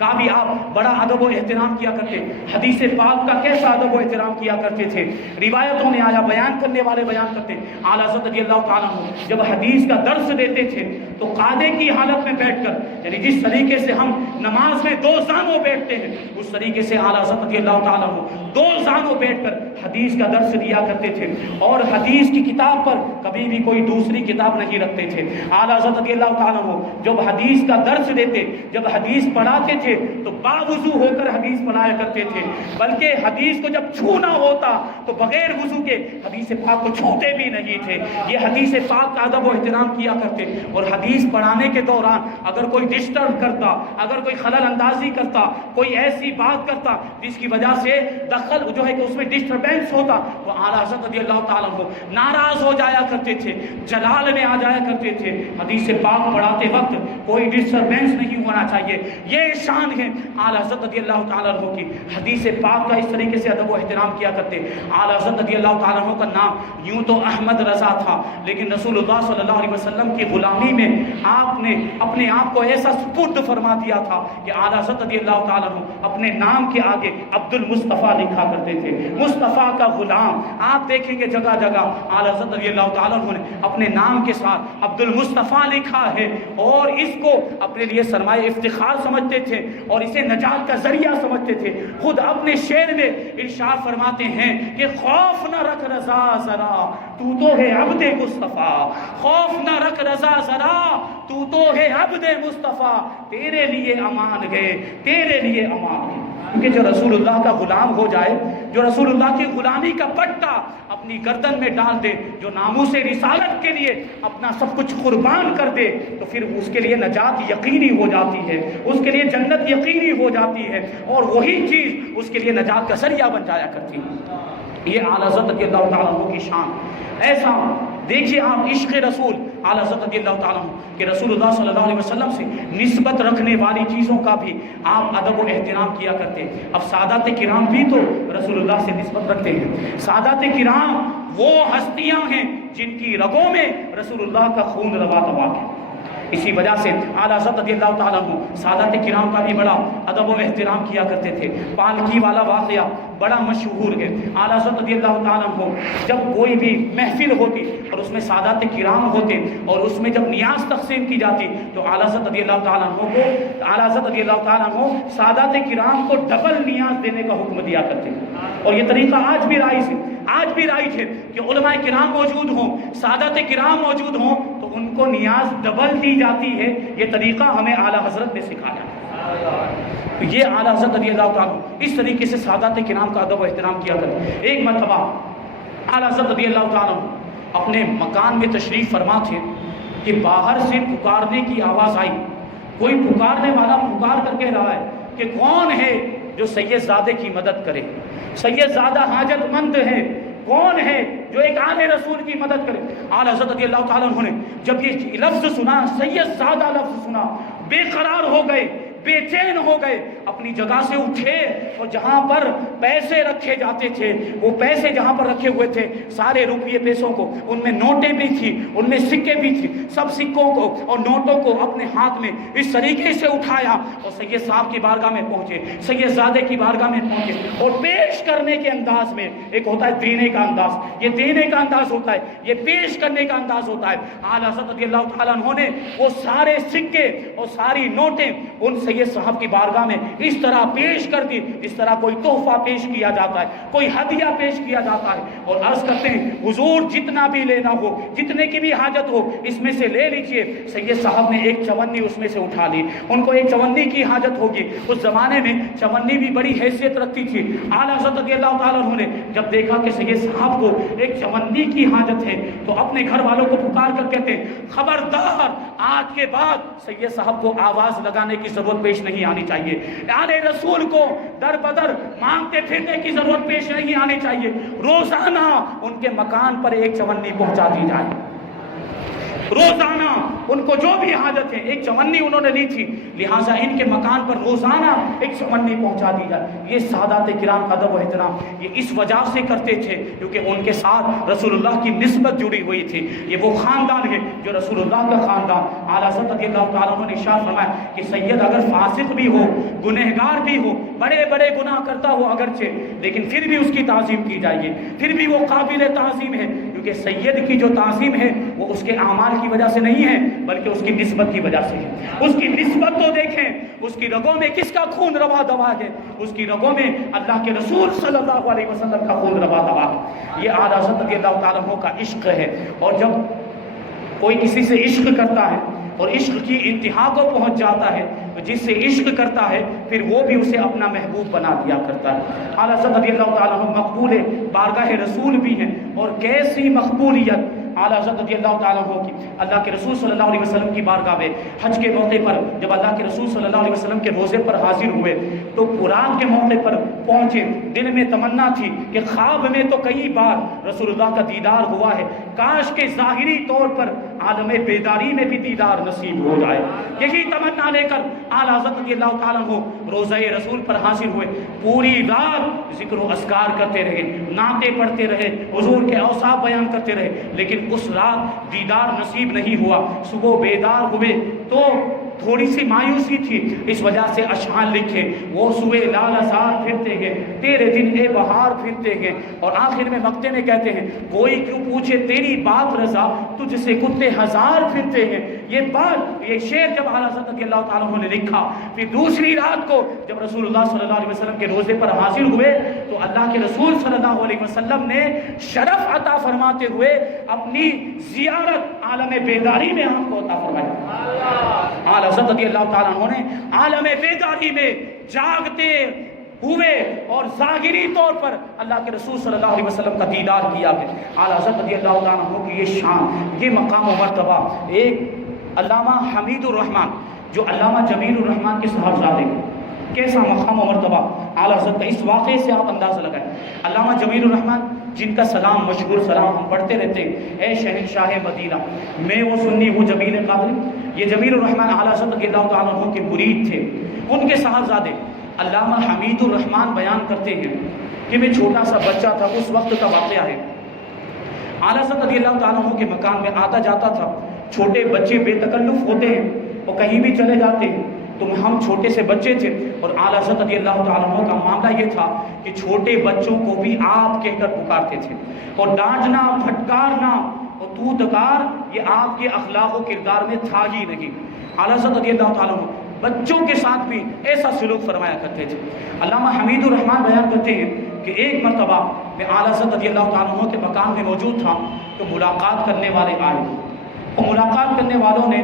کا بھی آپ بڑا ادب و احترام کیا کرتے، حدیث پاک کا کیسا ادب و احترام کیا کرتے تھے، روایتوں میں آیا بیان کرنے والے بیان کرتے۔ اعلیٰ حضرت رضی اللہ تعالیٰ عنہ جب حدیث کا درس دیتے تھے تو قاعدے کی حالت میں بیٹھ کر، یعنی جس طریقے سے ہم نماز میں دو زانوں بیٹھتے ہیں اس طریقے سے اعلیٰ حضرت رضی اللہ تعالیٰ عنہ زانوں بیٹھ کر حدیث کا درس دیا کرتے تھے، اور حدیث کی کتاب پر کبھی بھی کوئی دوسری کتاب نہیں رکھتے تھے۔ اعلیٰ حضرت رضی اللہ تعالیٰ عنہ جب حدیث کا درس دیتے، جب حدیث پڑھاتے تھے تو باوضو ہو کر حدیث پڑھایا کرتے تھے، بلکہ حدیث کو جب چھونا ہوتا تو بغیر وضو کے حدیث پاک کو چھوتے بھی نہیں تھے۔ یہ حدیث پاک کا ادب و احترام کیا کرتے، اور حدیث پڑھانے کے دوران اگر کوئی ڈسٹرب کرتا، اگر کوئی خلل اندازی کرتا، کوئی ایسی بات کرتا جس کی وجہ سے دخل جو ہے کہ اس میں ڈسٹربینس ہوتا، تو اعلیٰ حضرت رضی اللہ تعالیٰ عنہ ناراض ہو جایا کرتے تھے، جلال میں آ جایا کرتے تھے۔ حدیث پاک پڑھاتے وقت کوئی ڈسٹربینس نہیں ہونا چاہیے، یہ شان ہے اعلیٰ حضرت رضی اللہ تعالیٰ عنہ کی۔ حدیث پاک کا اس طریقے سے ادب و احترام کیا کرتے۔ اعلیٰ حضرت رضی اللہ تعالیٰ عنہ کا نام یوں تو احمد رضا تھا، لیکن رسول اللہ صلی اللہ علیہ وسلم کی غلامی میں آپ نے اپنے آپ کو ایسا سپرد فرما دیا تھا کہ اعلیٰ حضرت رضی اللہ تعالیٰ عنہ اپنے نام کے آگے عبد المصطفیٰ لکھا کرتے تھے، مصطفیٰ کا غلام۔ آپ دیکھیں گے جگہ جگہ اعلیٰ حضرت رضی اللہ تعالیٰ عنہ نے اپنے نام کے ساتھ عبد المصطفیٰ لکھا ہے، اور اس کو اپنے لیے سرمایہ افتخار سمجھتے تھے اور اسے نجات کا ذریعہ سمجھتے تھے۔ خود اپنے شعر میں ارشاد فرماتے ہیں کہ خوف نہ رکھ رضا ذرا تو تو ہے عبد مصطفیٰ، خوف نہ رکھ رضا ذرا تو تو ہے عبد مصطفیٰ، تیرے لیے امان ہے، تیرے لیے امان ہے۔ کیونکہ جو رسول اللہ کا غلام ہو جائے، جو رسول اللہ کی غلامی کا پٹا اپنی گردن میں ڈال دے، جو ناموس رسالت کے لیے اپنا سب کچھ قربان کر دے، تو پھر اس کے لیے نجات یقینی ہو جاتی ہے، اس کے لیے جنت یقینی ہو جاتی ہے، اور وہی چیز اس کے لیے نجات کا ذریعہ بن جایا کرتی ہے۔ یہ اعلیٰ حضرت رضی اللہ تعالیٰ عنہ کی شان۔ ایسا دیکھیے آپ عشق رسول اعلیٰ حضرت رضی اللہ تعالیٰ عنہ کہ رسول اللہ صلی اللہ علیہ وسلم سے نسبت رکھنے والی چیزوں کا بھی آپ ادب و احترام کیا کرتے۔ اب سادات کرام بھی تو رسول اللہ سے نسبت رکھتے ہیں۔ سادات کرام وہ ہستیاں ہیں جن کی رگوں میں رسول اللہ کا خون روا دوا ہے۔ اسی وجہ سے اعلیٰ حضرت رضی اللہ تعالیٰ عنہ سادات کرام کا بھی بڑا ادب و احترام کیا کرتے تھے۔ پالکی والا واقعہ بڑا مشہور ہے۔ اعلیٰ حضرت رضی اللہ تعالیٰ عنہ جب کوئی بھی محفل ہوتی اور اس میں سادات کرام ہوتے اور اس میں جب نیاز تقسیم کی جاتی تو اعلیٰ حضرت رضی اللہ تعالیٰ عنہ کو اعلیٰ حضرت رضی اللہ تعالیٰ عنہ سادات کرام کو ڈبل نیاز دینے کا حکم دیا کرتے ہیں، اور یہ طریقہ آج بھی رائج ہے کہ علماء کرام موجود ہوں، سادات کرام موجود ہوں تو ان کو نیاز ڈبل دی جاتی ہے۔ یہ طریقہ ہمیں اعلیٰ حضرت نے سکھایا۔ تو یہ اعلیٰ حضرت رضی اللہ تعالیٰ اس طریقے سے سادات کرام کا ادب و احترام کیا کرتے۔ ایک مرتبہ اعلیٰ حضرت رضی اللہ تعالیٰ اپنے مکان میں تشریف فرما تھے کہ باہر سے پکارنے کی آواز آئی۔ کوئی پکارنے والا پکار کر کہہ رہا ہے کہ کون ہے جو سید زادے کی مدد کرے، سید زادہ حاجت مند ہے، کون ہے جو ایک آل رسول کی مدد کرے۔ اعلیٰ حضرت رضی اللہ تعالیٰ عنہ نے جب یہ لفظ سنا، سید زادہ لفظ سنا، بے قرار ہو گئے، بے چین ہو گئے، اپنی جگہ سے اٹھے، اور جہاں پر پیسے رکھے جاتے تھے، وہ پیسے جہاں پر رکھے ہوئے تھے سارے روپیے پیسوں کو، ان میں نوٹیں بھی تھی، ان میں سکے بھی تھی، سب سکوں کو اور نوٹوں کو اپنے ہاتھ میں اس طریقے سے اٹھایا اور سید صاحب کی بارگاہ میں پہنچے، سید زادے کی بارگاہ میں پہنچے، اور پیش کرنے کے انداز میں، ایک ہوتا ہے دینے کا انداز، یہ دینے کا انداز ہوتا ہے، یہ پیش کرنے کا انداز ہوتا ہے۔ اعلیٰ حضرت رضی اللہ تعالیٰ عنہ نے وہ سارے سکے اور ساری نوٹیں ان سید صاحب کی بارگاہ میں اس طرح پیش کر دی جس طرح کوئی تحفہ پیش کیا جاتا ہے، کوئی ہدیہ پیش کیا جاتا ہے، اور عرض کرتے ہیں حضور جتنا بھی لینا ہو، جتنے کی بھی حاجت ہو اس میں سے لے لیجئے۔ سید صاحب نے ایک چونی اس میں سے اٹھا لی، ان کو ایک چونی کی حاجت ہوگی، اس زمانے میں چونی بھی بڑی حیثیت رکھتی تھی۔ اعلیٰ حضرت رضی اللہ تعالیٰ عنہ نے جب دیکھا کہ سید صاحب کو ایک چونی کی حاجت ہے تو اپنے گھر والوں کو پکار کر کہتے ہیں خبردار، آج کے بعد سید صاحب کو آواز لگانے کی ضرورت پیش نہیں آنی چاہیے، آل رسول کو در بدر مانگتے پھرنے کی ضرورت پیش نہیں آنی چاہیے، روزانہ ان کے مکان پر ایک چونی پہنچا دی جائے، روزانہ ان کو جو بھی حاجت ہے۔ ایک چونی انہوں نے لی تھی، لہٰذا ان کے مکان پر روزانہ ایک چونی پہنچا دی جائے۔ یہ سادات کرام کا ادب و احترام یہ اس وجہ سے کرتے تھے کیونکہ ان کے ساتھ رسول اللہ کی نسبت جڑی ہوئی تھی، یہ وہ خاندان ہے جو رسول اللہ کا خاندان۔ اعلیٰ حضرت رضی اللہ تعالیٰ عنہ نے ارشاد فرمایا کہ سید اگر فاسق بھی ہو، گنہگار بھی ہو، بڑے بڑے گناہ کرتا ہو اگرچہ، لیکن پھر بھی اس کی تعظیم کی جائے گی، پھر بھی وہ قابل تعظیم ہے، کیونکہ سید کی جو تعظیم ہے وہ اس کے اعمال کی وجہ سے نہیں ہے بلکہ اس کی نسبت کی وجہ سے ہے۔ اس کی نسبت تو دیکھیں، اس کی رگوں میں کس کا خون روا دوا ہے؟ اس کی رگوں میں اللہ کے رسول صلی اللہ علیہ وسلم کا خون روا دوا ہے۔ یہ اعلیٰ حضرت رضی اللہ تعالیٰ عنہ کا عشق ہے۔ اور جب کوئی کسی سے عشق کرتا ہے اور عشق کی انتہا کو پہنچ جاتا ہے تو جس سے عشق کرتا ہے پھر وہ بھی اسے اپنا محبوب بنا دیا کرتا ہے۔ اعلیٰ حضرت رضی اللہ تعالیٰ عنہ مقبول بارگاہ رسول بھی ہیں، اور کیسی مقبولیت اعلیٰ حضرت رضی اللہ تعالیٰ عنہ کی اللہ کے رسول صلی اللہ علیہ وسلم کی بارگاہ میں حج کے موقع پر جب اللہ کے رسول صلی اللہ علیہ وسلم کے روزے پر حاضر ہوئے تو براق کے موقع پر پہنچے۔ دل میں تمنا تھی کہ خواب میں تو کئی بار رسول اللہ کا دیدار ہوا ہے، کاش کے ظاہری طور پر عالم بیداری میں بھی دیدار نصیب ہو جائے۔ یہی تمنا لے کر اعلیٰ حضرت رضی اللہ تعالیٰ عنہ روزہ رسول پر حاضر ہوئے۔ پوری رات ذکر و اذکار کرتے رہے، نعتیں پڑھتے رہے، حضور کے اوصاف بیان کرتے رہے، لیکن اس رات دیدار نصیب نہیں ہوا۔ صبح بیدار ہوئے تو تھوڑی سی مایوسی تھی، اس وجہ سے اشعار لکھے، وہ صبح لال ازار پھرتے ہیں، تیرے دن اے بہار پھرتے ہیں، اور آخر میں مقطع میں کہتے ہیں کوئی کیوں پوچھے تیری بات رضا تجھ سے کتے ہزار پھرتے ہیں۔ یہ بات، یہ شعر جب اعلیٰ حضرت رضی اللہ تعالیٰ عنہ نے لکھا، پھر دوسری رات کو جب رسول اللہ صلی اللہ علیہ وسلم کے روزے پر حاضر ہوئے تو اللہ کے رسول صلی اللہ علیہ وسلم نے شرف عطا فرماتے ہوئے اپنی زیارت عالم بیداری میں آپ کو عطا فرمائی۔ اعلیٰ حضرت رضی اللہ تعالیٰ عنہ نے عالم بیداری میں جاگتے ہوئے اور ظاہری طور پر اللہ کے رسول صلی اللہ علیہ وسلم کا دیدار کیا ہے۔ اعلیٰ حضرت رضی اللہ تعالیٰ عنہ کی یہ شان، یہ مقام و مرتبہ، ایک علامہ حمید الرحمن جو علامہ جمیل الرحمن کے صاحبزادے، کیسا مقام و مرتبہ اعلیٰ حضرت کا، اس واقعے سے آپ اندازہ لگائیں۔ علامہ جمیل الرحمن جن کا سلام، مشہور سلام ہم پڑھتے رہتے ہیں، اے شہنشاہ مدینہ میں وہ سنی ہوں جمیل قادری، یہ جمیل الرحمن اعلیٰ حضرت رضی اللہ تعالیٰ عنہ کے مرید تھے۔ ان کے صاحبزادے علامہ حمید الرحمن بیان کرتے ہیں کہ میں چھوٹا سا بچہ تھا، اس وقت کا واقعہ ہے۔ اعلیٰ حضرت رضی اللہ تعالیٰ عنہ کے مکان میں آتا جاتا تھا۔ چھوٹے بچے بے تکلف ہوتے ہیں، وہ کہیں بھی چلے جاتے ہیں، تو ہم چھوٹے سے بچے تھے، اور اعلیٰ حضرت رضی اللہ تعالیٰ عنہ کا معاملہ یہ تھا کہ چھوٹے بچوں کو بھی آپ کہہ کر پکارتے تھے، اور ڈانٹنا، پھٹکارنا اور تو دکار یہ آپ کے اخلاق و کردار میں تھا ہی نہیں۔ اعلیٰ حضرت رضی اللہ تعالیٰ عنہ بچوں کے ساتھ بھی ایسا سلوک فرمایا کرتے تھے۔ علامہ حمید الرحمن بیان کرتے ہیں کہ ایک مرتبہ میں اعلیٰ حضرت رضی اللہ تعالیٰ عنہ کے مکان میں موجود تھا تو ملاقات کرنے والے آئے، اور ملاقات کرنے والوں نے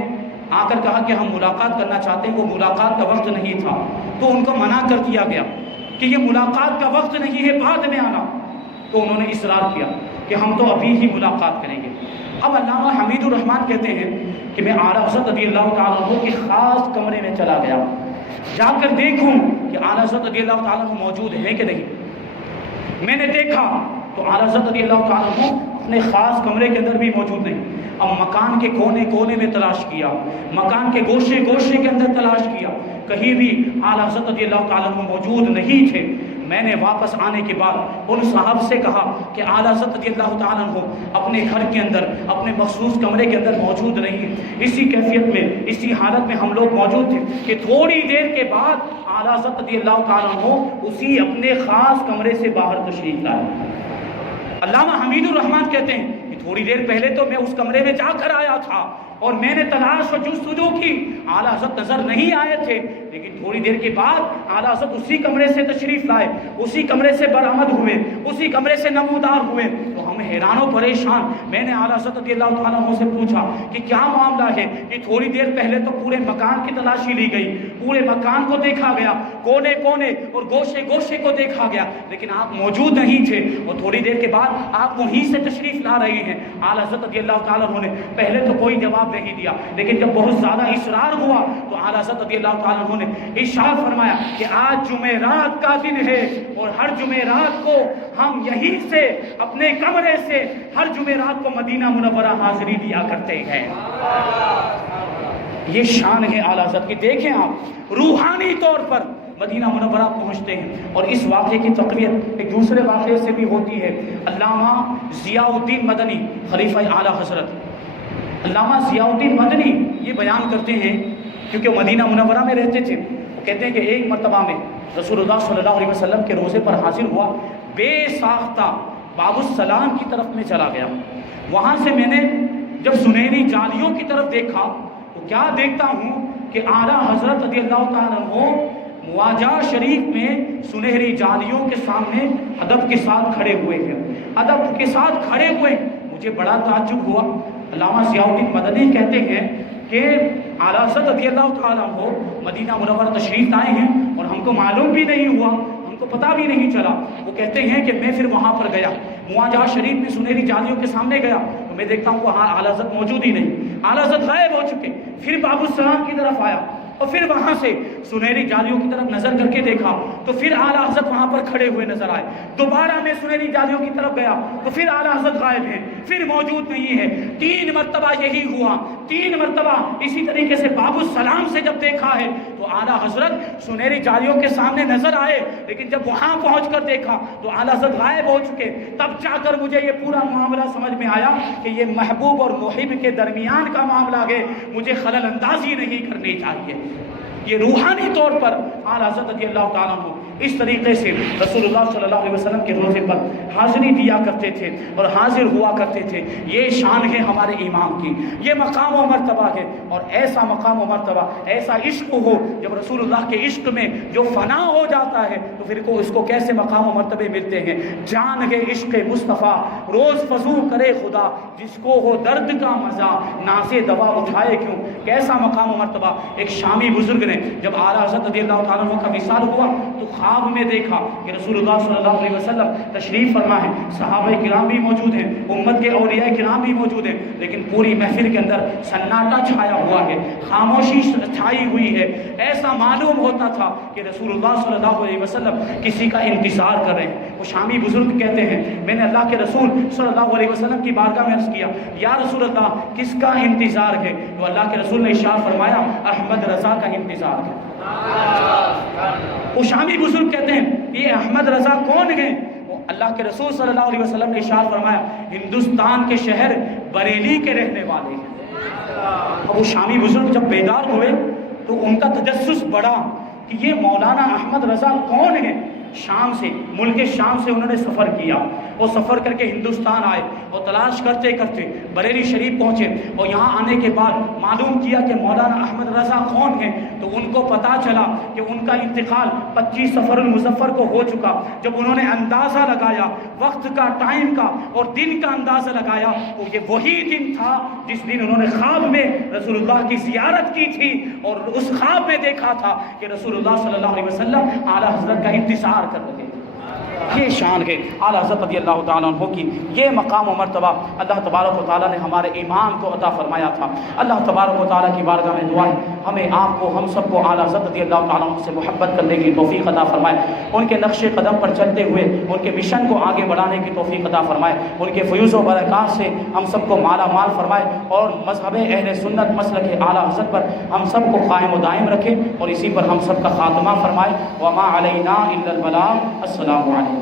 آ کر کہا کہ ہم ملاقات کرنا چاہتے ہیں۔ وہ ملاقات کا وقت نہیں تھا تو ان کو منع کر دیا گیا کہ یہ ملاقات کا وقت نہیں ہے، بعد میں آنا۔ تو انہوں نے اصرار کیا کہ ہم تو ابھی ہی ملاقات کریں گے۔ اب علامہ حمید الرحمن کہتے ہیں کہ میں اعلیٰ حضرت رضی اللہ تعالیٰ عنہ کے خاص کمرے میں چلا گیا، جا کر دیکھوں کہ اعلیٰ حضرت رضی اللہ تعالیٰ عنہ موجود ہیں کہ نہیں۔ میں نے دیکھا تو اعلیٰ حضرت رضی اللہ تعالیٰ عنہ اپنے خاص کمرے کے اندر بھی موجود نہیں۔ اب مکان کے کونے کونے میں تلاش کیا، مکان کے گوشے گوشے کے اندر تلاش کیا، کہیں بھی اعلیٰ حضرت رضی اللہ تعالیٰ عنہ موجود نہیں تھے۔ میں نے واپس آنے کے بعد ان صاحب سے کہا کہ اعلیٰ حضرت رضی اللہ تعالیٰ عنہ اپنے گھر کے اندر، اپنے مخصوص کمرے کے اندر موجود نہیں۔ اسی کیفیت میں، اسی حالت میں ہم لوگ موجود تھے کہ تھوڑی دیر کے بعد اعلیٰ حضرت رضی اللہ تعالیٰ عنہ اسی اپنے خاص کمرے سے باہر تشریف لائے۔ علامہ حمید الرحمن کہتے ہیں کہ تھوڑی دیر پہلے تو میں اس کمرے میں جا کر آیا تھا اور میں نے تلاش و جستجو کی، اعلیٰ حضرت نظر نہیں آئے تھے، لیکن تھوڑی دیر کے بعد اعلیٰ حضرت اسی کمرے سے تشریف لائے، اسی کمرے سے برآمد ہوئے، اسی کمرے سے نمودار ہوئے۔ تو ہم حیران و پریشان، میں نے اعلیٰ حضرت رضی اللہ تعالیٰ عنہ سے پوچھا کہ کیا معاملہ ہے کہ تھوڑی دیر پہلے تو پورے مکان کی تلاشی لی گئی، پورے مکان کو دیکھا گیا، کونے کونے اور گوشے گوشے کو دیکھا گیا، لیکن آپ موجود نہیں تھے، اور تھوڑی دیر کے بعد آپ وہیں سے تشریف لا رہے ہیں۔ اعلیٰ حضرت رضی اللہ تعالیٰ عنہ نے پہلے تو کوئی جواب نہیں دیا، لیکن جب بہت زیادہ اصرار ہوا تو اعلیٰ حضرت رضی اللہ تعالیٰ عنہ نے ارشاد فرمایا کہ آج جمعرات کا دن ہے، اور ہر جمعرات کو ہم یہیں سے اپنے کمرے سے ہر جمعرات کو مدینہ منورہ حاضری دیا کرتے ہیں۔ یہ شان ہے اعلیٰ حضرت کی۔ دیکھیں آپ روحانی طور پر مدینہ منورہ پہنچتے ہیں، اور اس واقعے کی تقویت ایک دوسرے واقعے سے بھی ہوتی ہے۔ علامہ ضیاء الدین مدنی خلیفہ اعلیٰ حضرت، علامہ ضیاء الدین مدنی یہ بیان کرتے ہیں، کیونکہ وہ مدینہ منورہ میں رہتے تھے، وہ کہتے ہیں کہ ایک مرتبہ میں رسول اللہ صلی اللہ علیہ وسلم کے روزے پر حاضر ہوا، بے ساختہ باب السلام کی طرف میں چلا گیا. وہاں سے میں نے جب سنہری جالیوں کی طرف دیکھا تو کیا دیکھتا ہوں کہ اعلیٰ حضرت رضی اللہ تعالیٰ عنہ مواجہ شریف میں سنہری جالیوں کے سامنے ادب کے ساتھ کھڑے ہوئے ہیں. ادب کے ساتھ کھڑے ہوئے مجھے بڑا تعجب ہوا. علامہ ضیاء الدین مدنی کہتے ہیں کہ اعلیٰ حضرت رضی اللہ تعالیٰ عنہ مدینہ منورہ تشریف لائے ہیں اور ہم کو معلوم بھی نہیں ہوا, ہم کو پتہ بھی نہیں چلا. وہ کہتے ہیں کہ میں پھر وہاں پر گیا, مواجہ شریف میں سنہری جالیوں کے سامنے گیا تو میں دیکھتا ہوں وہاں اعلیٰ حضرت موجود ہی نہیں, اعلیٰ حضرت غائب ہو چکے. پھر باب السلام کی طرف آیا اور پھر وہاں سے سنہری جالیوں کی طرف نظر کر کے دیکھا تو پھر اعلیٰ حضرت وہاں پر کھڑے ہوئے نظر آئے. دوبارہ میں سنہری جالیوں کی طرف گیا تو پھر اعلیٰ حضرت غائب ہیں, پھر موجود نہیں ہے. 3 مرتبہ یہی ہوا, 3 مرتبہ اسی طریقے سے باب السلام سے جب دیکھا ہے تو اعلیٰ حضرت سنہری جالیوں کے سامنے نظر آئے, لیکن جب وہاں پہنچ کر دیکھا تو اعلیٰ حضرت غائب ہو چکے. تب جا کر مجھے یہ پورا معاملہ سمجھ میں آیا کہ یہ محبوب اور محب کے درمیان کا معاملہ ہے, مجھے خلل اندازی نہیں کرنی چاہیے. یہ روحانی طور پر اعلیٰ حضرت رضی اللہ تعالیٰ عنہ اس طریقے سے رسول اللہ صلی اللہ علیہ وسلم کے روزے پر حاضری دیا کرتے تھے اور حاضر ہوا کرتے تھے. یہ شان ہے ہمارے امام کی, یہ مقام و مرتبہ ہے. اور ایسا مقام و مرتبہ, ایسا عشق ہو جب رسول اللہ کے عشق میں جو فنا ہو جاتا ہے تو پھر اس کو کیسے مقام و مرتبے ملتے ہیں. جان کے عشق مصطفیٰ روز فضو کرے خدا, جس کو ہو درد کا مزہ نازے دوا اٹھائے کیوں. کیسا مقام و مرتبہ. ایک شامی بزرگ نے جب اعلیٰ حضرت رضی اللہ تعالیٰ عنہ کا وصال ہوا تو خواب میں دیکھا کہ رسول اللہ صلی اللہ علیہ وسلم تشریف فرما ہے, صحابہ کرام بھی موجود ہیں, امت کے اولیاء کرام بھی موجود ہیں, لیکن پوری محفل کے اندر سناٹا چھایا ہوا ہے, خاموشی چھائی ہوئی ہے. ایسا معلوم ہوتا تھا کہ رسول اللہ صلی اللہ علیہ وسلم کسی کا انتظار کر رہے ہیں. وہ شامی بزرگ کہتے ہیں میں نے اللہ کے رسول صلی اللہ علیہ وسلم کی بارگاہ میں عرض کیا یا رسول اللہ کس کا انتظار ہے؟ تو اللہ کے رسول نے ارشاد فرمایا احمد رضا کا انتظار ہے. وہ شامی بزرگ کہتے ہیں یہ احمد رضا کون ہیں؟ وہ اللہ کے رسول صلی اللہ علیہ وسلم نے ارشاد فرمایا ہندوستان کے شہر بریلی کے رہنے والے ہیں. اب وہ شامی بزرگ جب بیدار ہوئے تو ان کا تجسس بڑھا کہ یہ مولانا احمد رضا کون ہیں. شام سے, ملک شام سے انہوں نے سفر کیا, وہ سفر کر کے ہندوستان آئے اور تلاش کرتے کرتے بریلی شریف پہنچے اور یہاں آنے کے بعد معلوم کیا کہ مولانا احمد رضا کون ہیں. تو ان کو پتہ چلا کہ ان کا انتقال 25 صفر المظفر کو ہو چکا. جب انہوں نے اندازہ لگایا وقت کا, ٹائم کا اور دن کا اندازہ لگایا تو یہ وہی دن تھا جس دن انہوں نے خواب میں رسول اللہ کی زیارت کی تھی اور اس خواب میں دیکھا تھا کہ رسول اللہ صلی اللہ علیہ وسلم اعلیٰ حضرت کا انتظار کر رہے. یہ شان ہے اعلیٰ حضرت رضی اللہ تعالیٰ عنہ کی. یہ مقام و مرتبہ اللہ تبارک و تعالیٰ نے ہمارے امام کو عطا فرمایا تھا. اللہ تبارک و تعالیٰ کی بارگاہ میں دعا ہے ہمیں آپ کو, ہم سب کو اعلیٰ حضرت رضی اللہ تعالیٰ عنہ سے محبت کرنے کی توفیق عطا فرمائے, ان کے نقش قدم پر چلتے ہوئے ان کے مشن کو آگے بڑھانے کی توفیق عطا فرمائے, ان کے فیوز و برکات سے ہم سب کو مالا مال فرمائے اور مذہب اہل سنت مسلک اعلیٰ حضرت پر ہم سب کو قائم و دائم رکھے اور اسی پر ہم سب کا خاتمہ فرمائے. وما علینا الا البلاغ. السلام علیکم.